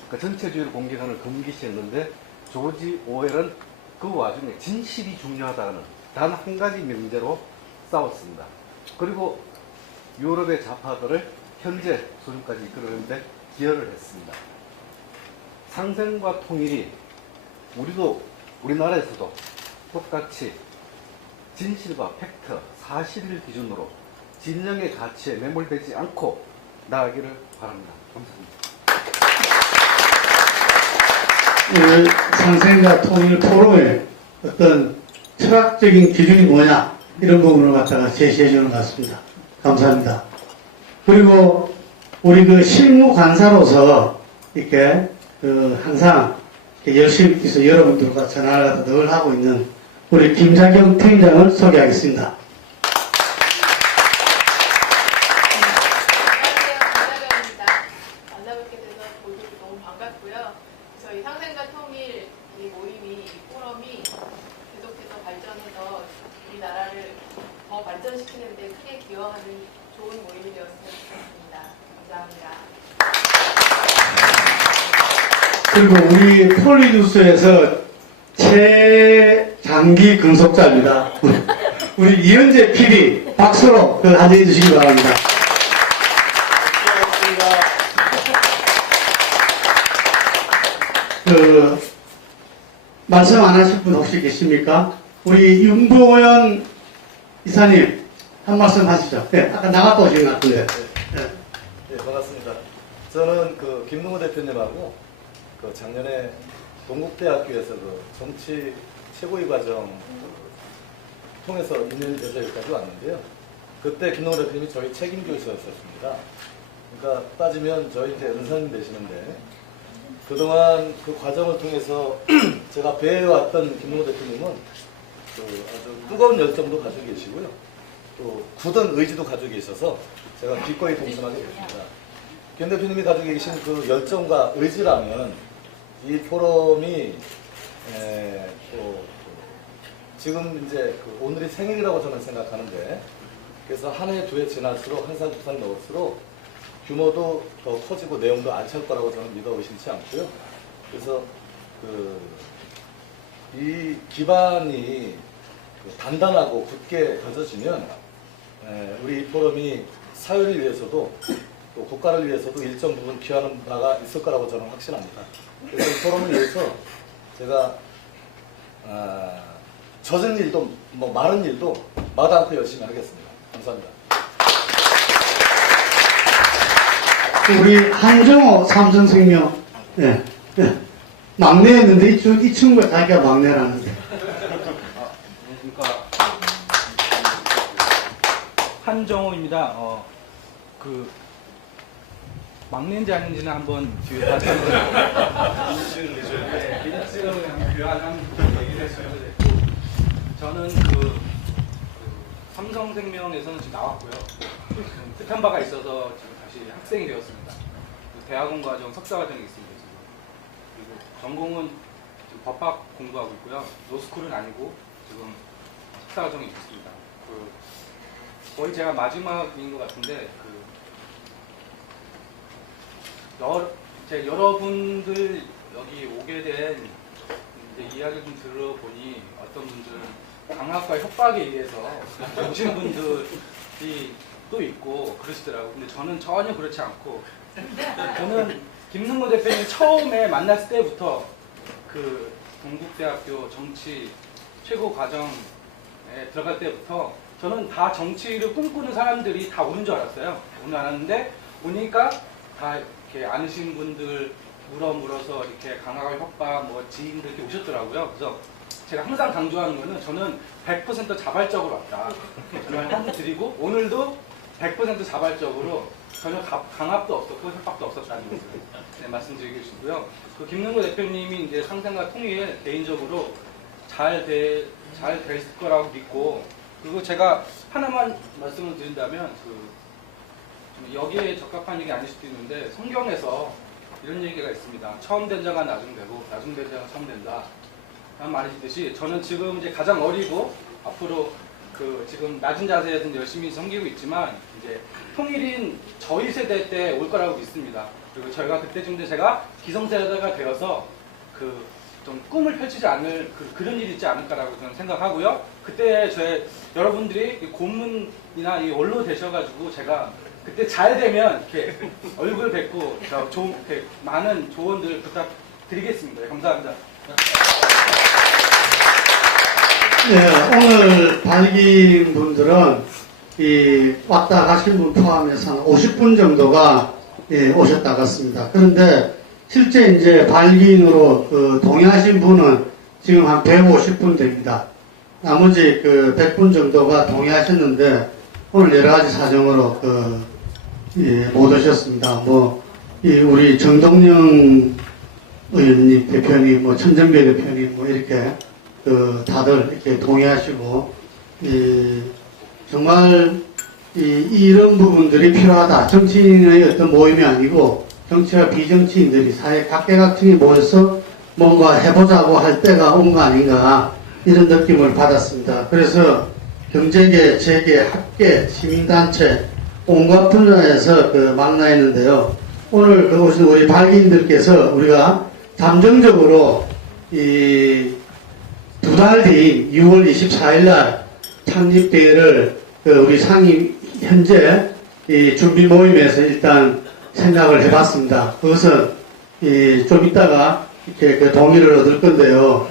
그러니까 전체주의를 공격하는 금기시했는데 조지 오웰은 그 와중에 진실이 중요하다는 단 한 가지 명제로 싸웠습니다. 그리고 유럽의 좌파들을 현재 수준까지 이끌어내는데 기여를 했습니다. 상생과 통일이 우리나라에서도 똑같이 진실과 팩트, 사실을 기준으로 진영의 가치에 매몰되지 않고 나아가기를 바랍니다. 감사합니다. 상생과 통일 포럼의 어떤 철학적인 기준이 뭐냐 이런 부분을 갖다가 제시해 주는 것 같습니다. 감사합니다. 그리고 우리 그 실무 간사로서 이렇게 항상 이렇게 열심히 해서 여러분들과 전화를 늘 하고 있는 우리 김자경 팀장을 소개하겠습니다. 만나뵙게 돼서 너무 반갑고요. 저희 상생과 통일 이 모임이, 이 포럼이 계속해서 발전해서 우리나라를 더 발전시키는 데 크게 기여하는 좋은 모임이 되었으면 좋겠습니다. 감사합니다. 그리고 우리 폴리뉴스에서 최장기 근속자입니다. 우리 이현재 PD 박수로 환영해 주시기 바랍니다. 말씀 안 하실 분 혹시 계십니까? 우리 윤보현 이사님 한 말씀 하시죠. 네, 아까 나갔다 오신 것 같은데. 네, 반갑습니다. 저는 그 김동호 대표님하고 그 작년에 동국대학교에서 그 정치 최고위 과정 통해서 인연이 돼서 여기까지 왔는데요. 그때 김동호 대표님이 저희 책임교수였습니다. 그러니까 따지면 저희 이제 은사님 되시는데 그동안 그 과정을 통해서 제가 배워왔던 김동호 대표님은 그 아주 뜨거운 열정도 가지고 계시고요. 또 굳은 의지도 가지고 계셔서 제가 기꺼이 동참하게 됐습니다. 김 대표님이 가지고 계신 그 열정과 의지라면 이 포럼이 또 지금 이제 오늘이 생일이라고 저는 생각하는데, 그래서 한 해 두 해 지날수록 한 살 두 살 먹을수록 규모도 더 커지고 내용도 알찰 거라고 저는 믿어 의심치 않고요. 그래서 이 기반이 단단하고 굳게 펴져지면 우리 이 포럼이 사회를 위해서도 또 국가를 위해서도 일정 부분 기여하는 바가 있을 거라고 저는 확신합니다. 그래서 이 포럼을 위해서 제가 젖은 일도 뭐 마른 일도 마다않고 열심히 하겠습니다. 감사합니다. 우리 한정호 삼성생명 막내였는데 이 친구가 자기가 막내라는데. 안녕하십니까. 한정호입니다. 막내인지 아닌지는 한번 뒤에 다시 한번 민증을 교환한 얘기를 했어요. 저는 삼성생명에서는 지금 나왔고요. 뜻한 바가 있어서 지금 다시 학생이 되었습니다. 대학원 과정, 석사 과정이 있습니다. 지금. 그리고 전공은 지금 법학 공부하고 있고요. 로스쿨은 아니고 지금 석사 과정이 있습니다. 거의 제가 마지막인 것 같은데 여러분들 여기 오게 된 이제 이야기를 좀 들어보니 어떤 분들은 강압과 협박에 의해서 오신 분들이 또 있고 그러시더라고요. 근데 저는 전혀 그렇지 않고, 저는 김능구 대표님 처음에 만났을 때부터 동국대학교 정치 최고 과정에 들어갈 때부터 저는 다 정치를 꿈꾸는 사람들이 다 오는 줄 알았어요. 오늘 알았는데 오니까 다 이렇게 아는 분들 물어서 이렇게 강압과 협박, 뭐 지인들 이렇게 오셨더라고요. 그래서 제가 항상 강조하는 거는 저는 100% 자발적으로 왔다. 저는 한번 드리고 오늘도 100% 자발적으로 전혀 강압도 없었고 협박도 없었다는 것을 말씀드리고 싶고요. 김능구 대표님이 이제 상생과 통일 개인적으로 잘 될 거라고 믿고, 그리고 제가 하나만 말씀을 드린다면 여기에 적합한 얘기 아닐 수도 있는데 성경에서 이런 얘기가 있습니다. 처음 된 자가 나중 되고 나중 된 자가 처음 된다 라는 말이 있듯이, 저는 지금 이제 가장 어리고 앞으로 지금 낮은 자세에서 열심히 섬기고 있지만 이제 통일인 저희 세대 때 올 거라고 믿습니다. 그리고 저희가 그때쯤 돼 제가 기성세대가 되어서 좀 꿈을 펼치지 않을 그런 일이 있지 않을까라고 저는 생각하고요. 그때 여러분들이 고문이나 이 원로 되셔가지고 제가 그때 잘 되면 이렇게 얼굴 뵙고 이렇게 많은 조언들 부탁드리겠습니다. 감사합니다. 네, 오늘 발기인 분들은 왔다 가신 분 포함해서 한 50분 정도가 오셨다 갔습니다. 그런데 실제 이제 발기인으로 동의하신 분은 지금 한 150분 됩니다. 나머지 100분 정도가 동의하셨는데 오늘 여러 가지 사정으로 못 오셨습니다. 우리 정동영 의원님, 대표님, 천정배 대표님, 이렇게 다들 이렇게 동의하시고, 정말 이런 부분들이 필요하다. 정치인의 어떤 모임이 아니고 정치와 비정치인들이 사회 각계각층이 모여서 뭔가 해보자고 할 때가 온 거 아닌가, 이런 느낌을 받았습니다. 그래서 경제계, 재계, 학계, 시민단체 온갖 분야에서 만나있는데요. 오늘 오신 우리 발기인들께서 우리가 잠정적으로 두 달 뒤인 6월 24일 날 창립대회를 우리 상임 현재 준비 모임에서 일단 생각을 해봤습니다. 그것은 좀 이따가 이렇게 동의를 얻을 건데요.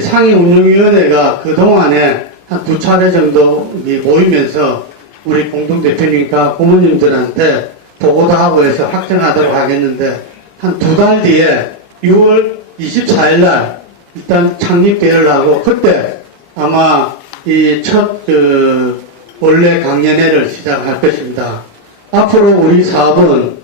상임운영위원회가 그동안에 한 2차례 정도 모이면서 우리 공동대표님과 고모님들한테 보고도 하고 해서 확정하도록 하겠는데, 한 2달 뒤에 6월 24일 날 일단 창립대회를 하고, 그때 아마 첫 원래 강연회를 시작할 것입니다. 앞으로 우리 사업은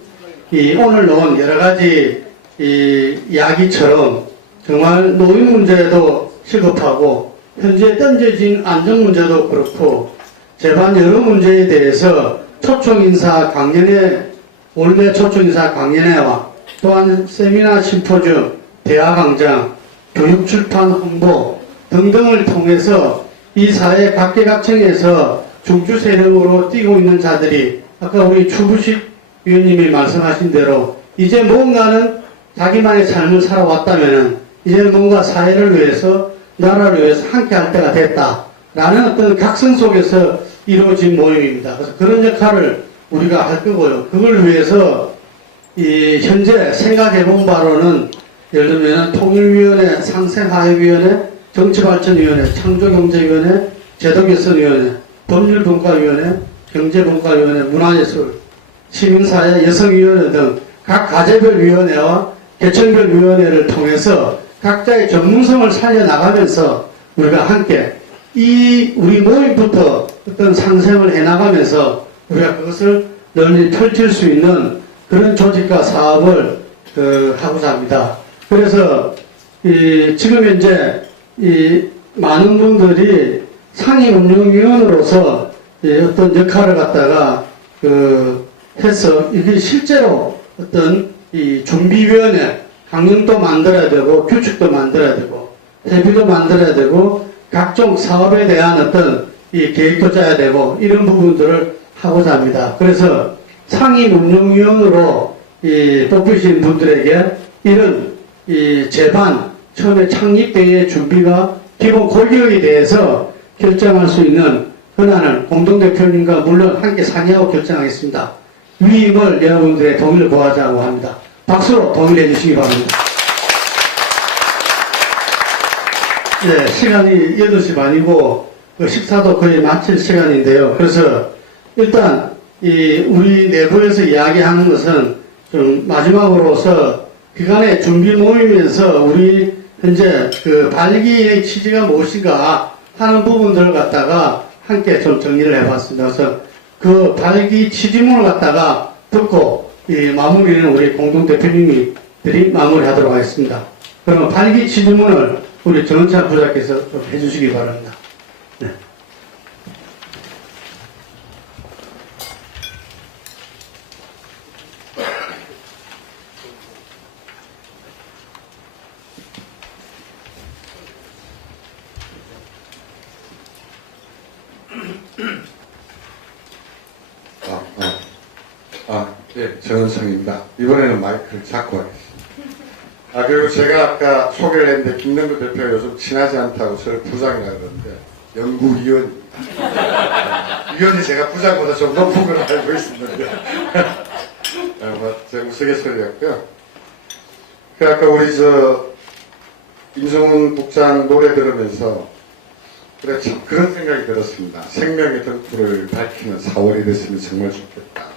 오늘 놓은 여러 가지 이야기처럼 정말 노인 문제도 시급하고 현재 던져진 안전 문제도 그렇고 제반 여러 문제에 대해서 초청인사 강연회, 원래 초청인사 강연회와 또한 세미나 심포지엄, 대화 강좌, 교육 출판 홍보 등등을 통해서 이 사회 각계각층에서 중주 세력으로 뛰고 있는 자들이 아까 우리 추부식 위원님이 말씀하신 대로 이제 뭔가는 자기만의 삶을 살아왔다면은 이제는 뭔가 사회를 위해서 나라를 위해서 함께 할 때가 됐다라는 어떤 각성 속에서 이루어진 모임입니다. 그래서 그런 역할을 우리가 할 거고요. 그걸 위해서 이 현재 생각해 본 바로는 예를 들면 통일위원회, 상생화해위원회, 정치발전위원회, 창조경제위원회, 제도개선위원회, 법률분과위원회, 경제분과위원회, 문화예술, 시민사회, 여성위원회 등 각 과제별 위원회와 개청별 위원회를 통해서 각자의 전문성을 살려나가면서 우리가 함께 이 우리 모임부터 어떤 상생을 해나가면서 우리가 그것을 널리 펼칠 수 있는 그런 조직과 사업을 하고자 합니다. 그래서 지금 현재 많은 분들이 상임운영위원으로서 어떤 역할을 갖다가 해서 이게 실제로 어떤 이 준비위원회 강령도 만들어야 되고 규칙도 만들어야 되고 회비도 만들어야 되고 각종 사업에 대한 어떤 이 계획도 짜야 되고 이런 부분들을 하고자 합니다. 그래서 상임운영위원으로 뽑히신 분들에게 이런 이 제반 처음에 창립대회 준비와 기본 골격에 대해서 결정할 수 있는 권한을 공동대표님과 물론 함께 상의하고 결정하겠습니다. 위임을 여러분들의 동의를 구하자고 합니다. 박수로 동의해 주시기 바랍니다. 네, 시간이 8시 반이고 식사도 거의 마칠 시간인데요. 그래서 일단 우리 내부에서 이야기하는 것은 좀 마지막으로서 그간의 준비 모임에서 우리 현재 그 발기의 취지가 무엇인가 하는 부분들을 갖다가 함께 좀 정리를 해봤습니다. 그래서 그 발기 취지문을 갖다가 듣고 마무리는 우리 공동대표님들이 마무리하도록 하겠습니다. 그러면 발기 취지문을 우리 정은찬 부장께서 좀 해주시기 바랍니다. 네. 네, 정은성입니다. 이번에는 마이크를 잡고 하겠습니다. 그리고 제가 아까 소개를 했는데 김남구 대표가 요즘 친하지 않다고 저를 부장이라 그러는데 연구위원입니다. 위원이 제가 부장보다 좀 높은 걸 알고 있었는데 제가 우스갯소리였고요. 아까 우리 임성훈 국장 노래 들으면서 그래 참 그런 생각이 들었습니다. 생명의 등불을 밝히는 4월이 됐으면 정말 좋겠다.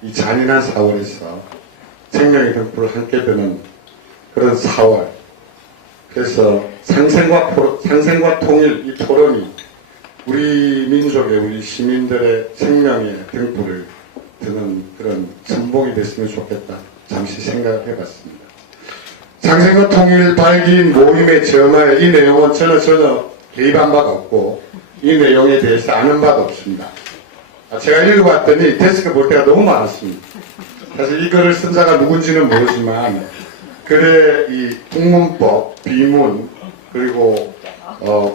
이 잔인한 4월에서 생명의 등불을 함께 드는 그런 4월. 그래서 상생과 통일 이 토론이 우리 민족의 우리 시민들의 생명의 등불을 드는 그런 선봉이 됐으면 좋겠다. 잠시 생각을 해봤습니다. 상생과 통일 발기인 모임의 전화에 이 내용은 저는 전혀 개입한 바가 없고 이 내용에 대해서 아는 바도 없습니다. 제가 읽어봤더니 데스크 볼 때가 너무 많았습니다. 사실 이 글을 쓴 자가 누군지는 모르지만 글의 이 국문법, 비문 그리고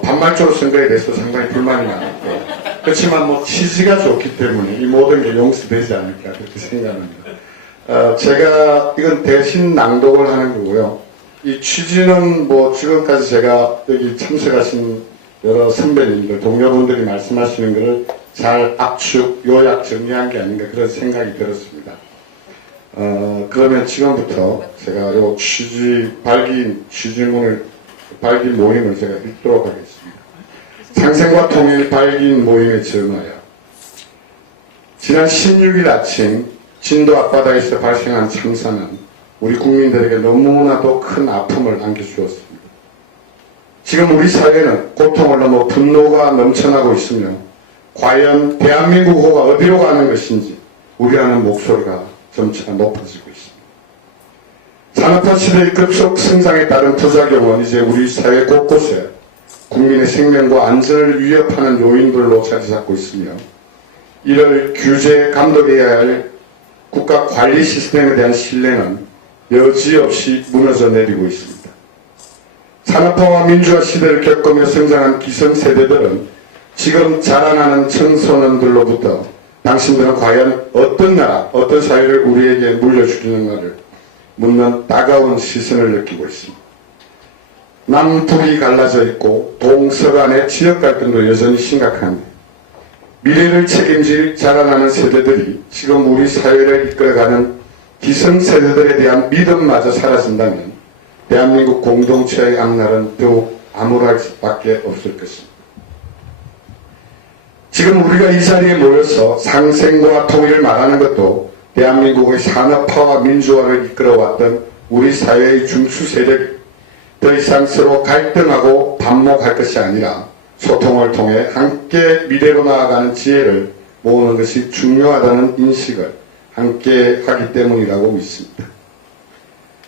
반말조로 쓴 거에 대해서 상당히 불만이 많았고 그렇지만 뭐 취지가 좋기 때문에 이 모든 게 용서되지 않을까 그렇게 생각합니다. 제가 이건 대신 낭독을 하는 거고요. 이 취지는 뭐 지금까지 제가 여기 참석하신 여러 선배님들, 동료분들이 말씀하시는 것을 잘 압축, 요약, 정리한 게 아닌가 그런 생각이 들었습니다. 그러면 지금부터 제가 요 발기인 모임을 제가 읽도록 하겠습니다. 상생과 통일 발기인 모임의 전화야. 지난 16일 아침 진도 앞바다에서 발생한 참사는 우리 국민들에게 너무나도 큰 아픔을 안겨주었습니다. 지금 우리 사회는 고통을 넘어 분노가 넘쳐나고 있으며 과연 대한민국 호가 어디로 가는 것인지 우려하는 목소리가 점차 높아지고 있습니다. 산업화 시대의 급속 성장에 따른 부작용은 이제 우리 사회 곳곳에 국민의 생명과 안전을 위협하는 요인들로 자리 잡고 있으며 이를 규제 감독해야 할 국가 관리 시스템에 대한 신뢰는 여지없이 무너져 내리고 있습니다. 산업화와 민주화 시대를 겪으며 성장한 기성세대들은 지금 자라나는 청소년들로부터 당신들은 과연 어떤 나라, 어떤 사회를 우리에게 물려주려는가를 묻는 따가운 시선을 느끼고 있습니다. 남북이 갈라져 있고 동서간의 지역 갈등도 여전히 심각한데 미래를 책임질 자라나는 세대들이 지금 우리 사회를 이끌어가는 기성세대들에 대한 믿음마저 사라진다면 대한민국 공동체의 앞날은 더욱 암울할 수밖에 없을 것입니다. 지금 우리가 이 자리에 모여서 상생과 통일을 말하는 것도 대한민국의 산업화와 민주화를 이끌어왔던 우리 사회의 중추 세력이 더 이상 서로 갈등하고 반목할 것이 아니라 소통을 통해 함께 미래로 나아가는 지혜를 모으는 것이 중요하다는 인식을 함께 하기 때문이라고 믿습니다.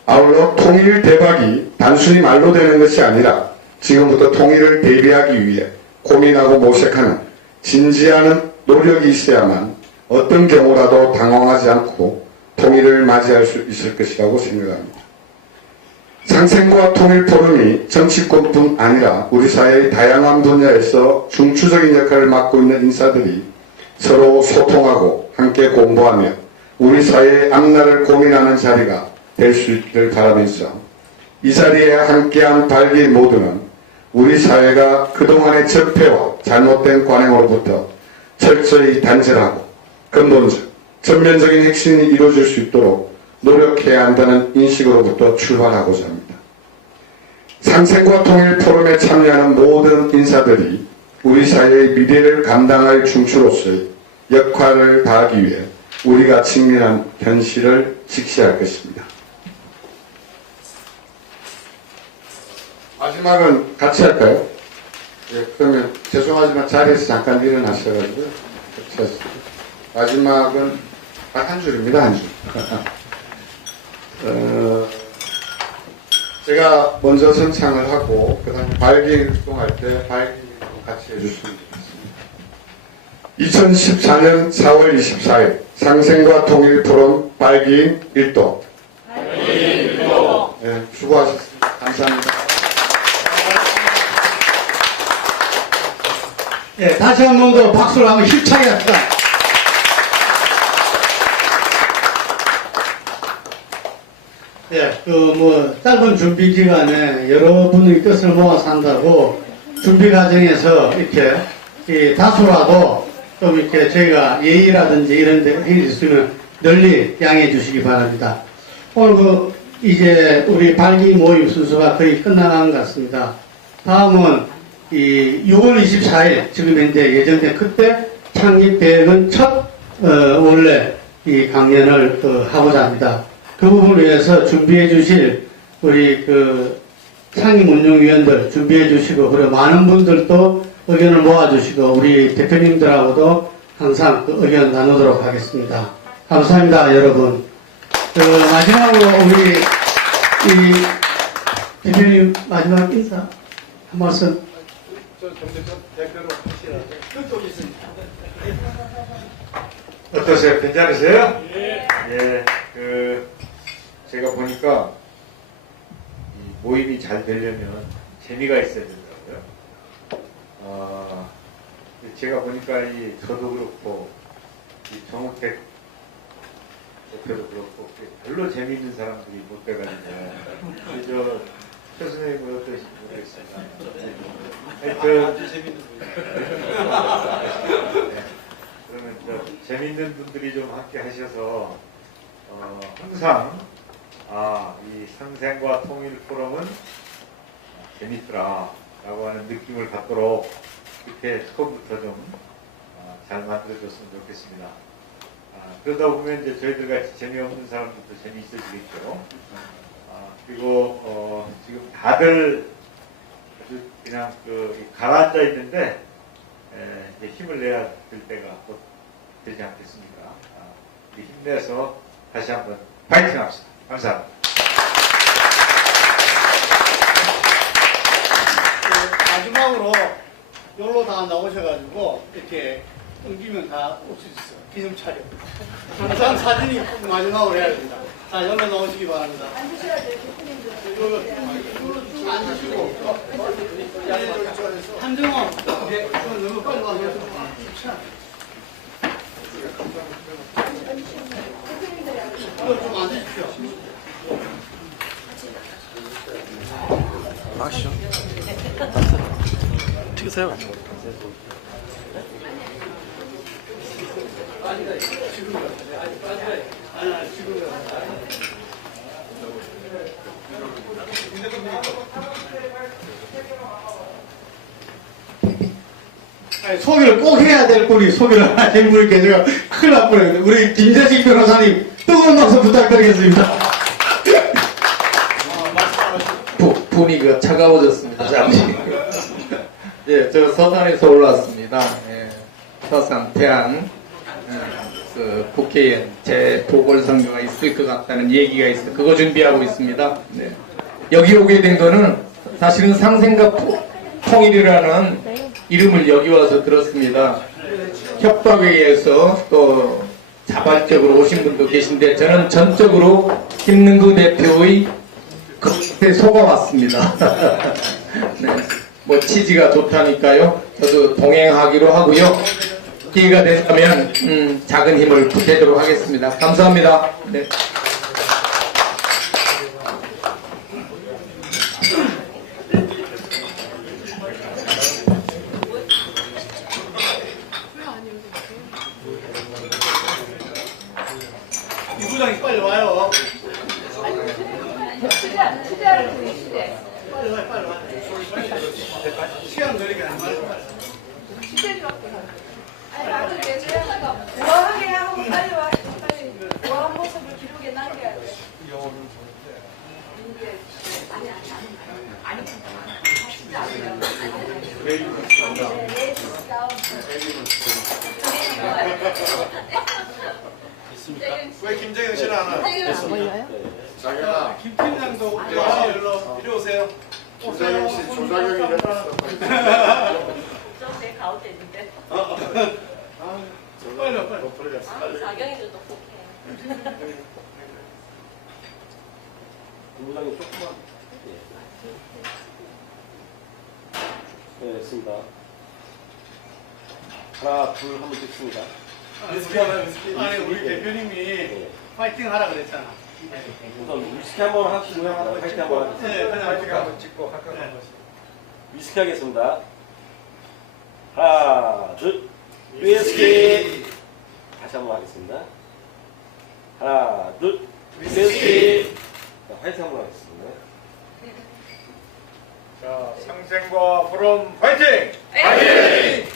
아울러 통일 대박이 단순히 말로 되는 것이 아니라 지금부터 통일을 대비하기 위해 고민하고 모색하는 진지한 노력이 있어야만 어떤 경우라도 당황하지 않고 통일을 맞이할 수 있을 것이라고 생각합니다. 상생과 통일 포럼이 정치권뿐 아니라 우리 사회의 다양한 분야에서 중추적인 역할을 맡고 있는 인사들이 서로 소통하고 함께 공부하며 우리 사회의 앞날을 고민하는 자리가 될 수 있기를 바라면서 이 자리에 함께한 발기 모두는 우리 사회가 그동안의 적폐와 잘못된 관행으로부터 철저히 단절하고 근본적, 전면적인 혁신이 이루어질 수 있도록 노력해야 한다는 인식으로부터 출발하고자 합니다. 상생과 통일 포럼에 참여하는 모든 인사들이 우리 사회의 미래를 감당할 중추로서의 역할을 다하기 위해 우리가 직면한 현실을 직시할 것입니다. 마지막은 같이 할까요? 예, 그러면 죄송하지만 자리에서 잠깐 일어나셔가지고 같이 하시죠. 마지막은 딱 한 줄입니다. 한 줄. 제가 먼저 선창을 하고 그 다음에 발기 활동할 때 발기 같이 해주시면 좋겠습니다. 2014년 4월 24일 상생과 통일 포럼 발기 1도. 네, 수고하셨습니다. 감사합니다. 예, 다시 한 번 더 박수를 한번 힘차게 합시다. 예, 짧은 준비 기간에 여러분의 뜻을 모아서 한다고 준비 과정에서 이렇게 다소라도 좀 이렇게 저희가 예의라든지 이런 데 있으면 널리 양해해 주시기 바랍니다. 오늘 이제 우리 발기 모임 순서가 거의 끝나간 것 같습니다. 다음은 이 6월 24일 지금 현재 예정된 그때 창립대회는 첫 원래 이 강연을 하고자 합니다. 그 부분을 위해서 준비해 주실 우리 상임운영위원들 준비해 주시고 그리고 많은 분들도 의견을 모아 주시고 우리 대표님들하고도 항상 의견 나누도록 하겠습니다. 감사합니다, 여러분. 마지막으로 우리 이 대표님 마지막 인사 한 말씀. 대표로 그쪽에 있습니다. 어떠세요? 괜찮으세요? 예. 예. 제가 보니까 이 모임이 잘 되려면 재미가 있어야 된다고요. 제가 보니까 저도 그렇고 이 정우택 대표도 그렇고 별로 재미있는 사람들이 못 돼가지고 최 선생님은 어떠신지 모르겠습니다. 아주 재밌는 분이에요. 그러면 재밌는 분들이 좀 함께 하셔서 항상 이 상생과 통일 포럼은 재밌더라라고 하는 느낌을 갖도록 이렇게 처음부터 좀 잘 만들어줬으면 좋겠습니다. 그러다 보면 이제 저희들 같이 재미없는 사람들도 재미있어지겠죠. 그리고 지금 다들 아주 그냥 가라앉아 있는데 이제 힘을 내야 될 때가 곧 되지 않겠습니까? 힘내서 다시 한번 파이팅 합시다. 감사합니다. 마지막으로 여기로 다 나오셔가지고 이렇게 옮기면 다 올 수 있어. 기념 촬영. 항상 사진이 꼭 마지막으로 해야 됩니다. 자, 연락 나오시기 바랍니다. 앉으셔야 돼요, 대표님들. 앉으시고. 한정원, 너무 빨리 와서 좀 앉으십시오. 마시죠. 찍으세요. 아니, 소개를 꼭 해야 될 분이 소개를 안 하신 분이 계세요. 큰일 날 뻔했는데 우리 김재식 변호사님 뜨거운 박수 부탁드리겠습니다. 분위기가 차가워졌습니다. 잠시. 예, 저 서산에서 올라왔습니다. 예, 서산 태안 그 국회에 제 보궐선거가 있을 것 같다는 얘기가 있어. 그거 준비하고 있습니다. 네. 여기 오게 된 거는 사실은 상생과 통일이라는 이름을 여기 와서 들었습니다. 협박에 의해서 또 자발적으로 오신 분도 계신데 저는 전적으로 김능구 대표의 그때 속아왔습니다. 네. 뭐 취지가 좋다니까요. 저도 동행하기로 하고요. 기회가 된다면 작은 힘을 보태도록 하겠습니다. 감사합니다. 네. 이 부장이 빨리 와요. 취재하러 보이시대. 빨리 와요, 빨리 와요. 시간 걸리게 안 말고. 취재 좀 할게요. 아니, 나도 내주하다가 우아하게 하고 빨리 와. 빨리 우아한 모습을 기록에 남겨야 돼. 이제 아니. 왜 김정현 씨는 안 와요? 자, 김 팀장도 이리 오세요. 조장현 씨, 조장현이 옆에서. 내 가운데 있는데. 빨리 와, 빨리. 자경이도 똑똑해. 본부장님 조금만. 네, 됐습니다. 하나, 둘, 한번 찍습니다. 아니, 우리 대표님이 파이팅 하라 그랬잖아. 우선 위스키 한번 하시고요. 파이팅 한번 하시죠. 네, 그냥 파이팅 한번 찍고 가까이 한번. 위스키 하겠습니다. 하나, 둘, 위스키. 다시 한번 하겠습니다. 하나, 둘, 위스키. 자, 파이팅 한번 하겠습니다. 자, 상생과 보름 파이팅! 파이팅!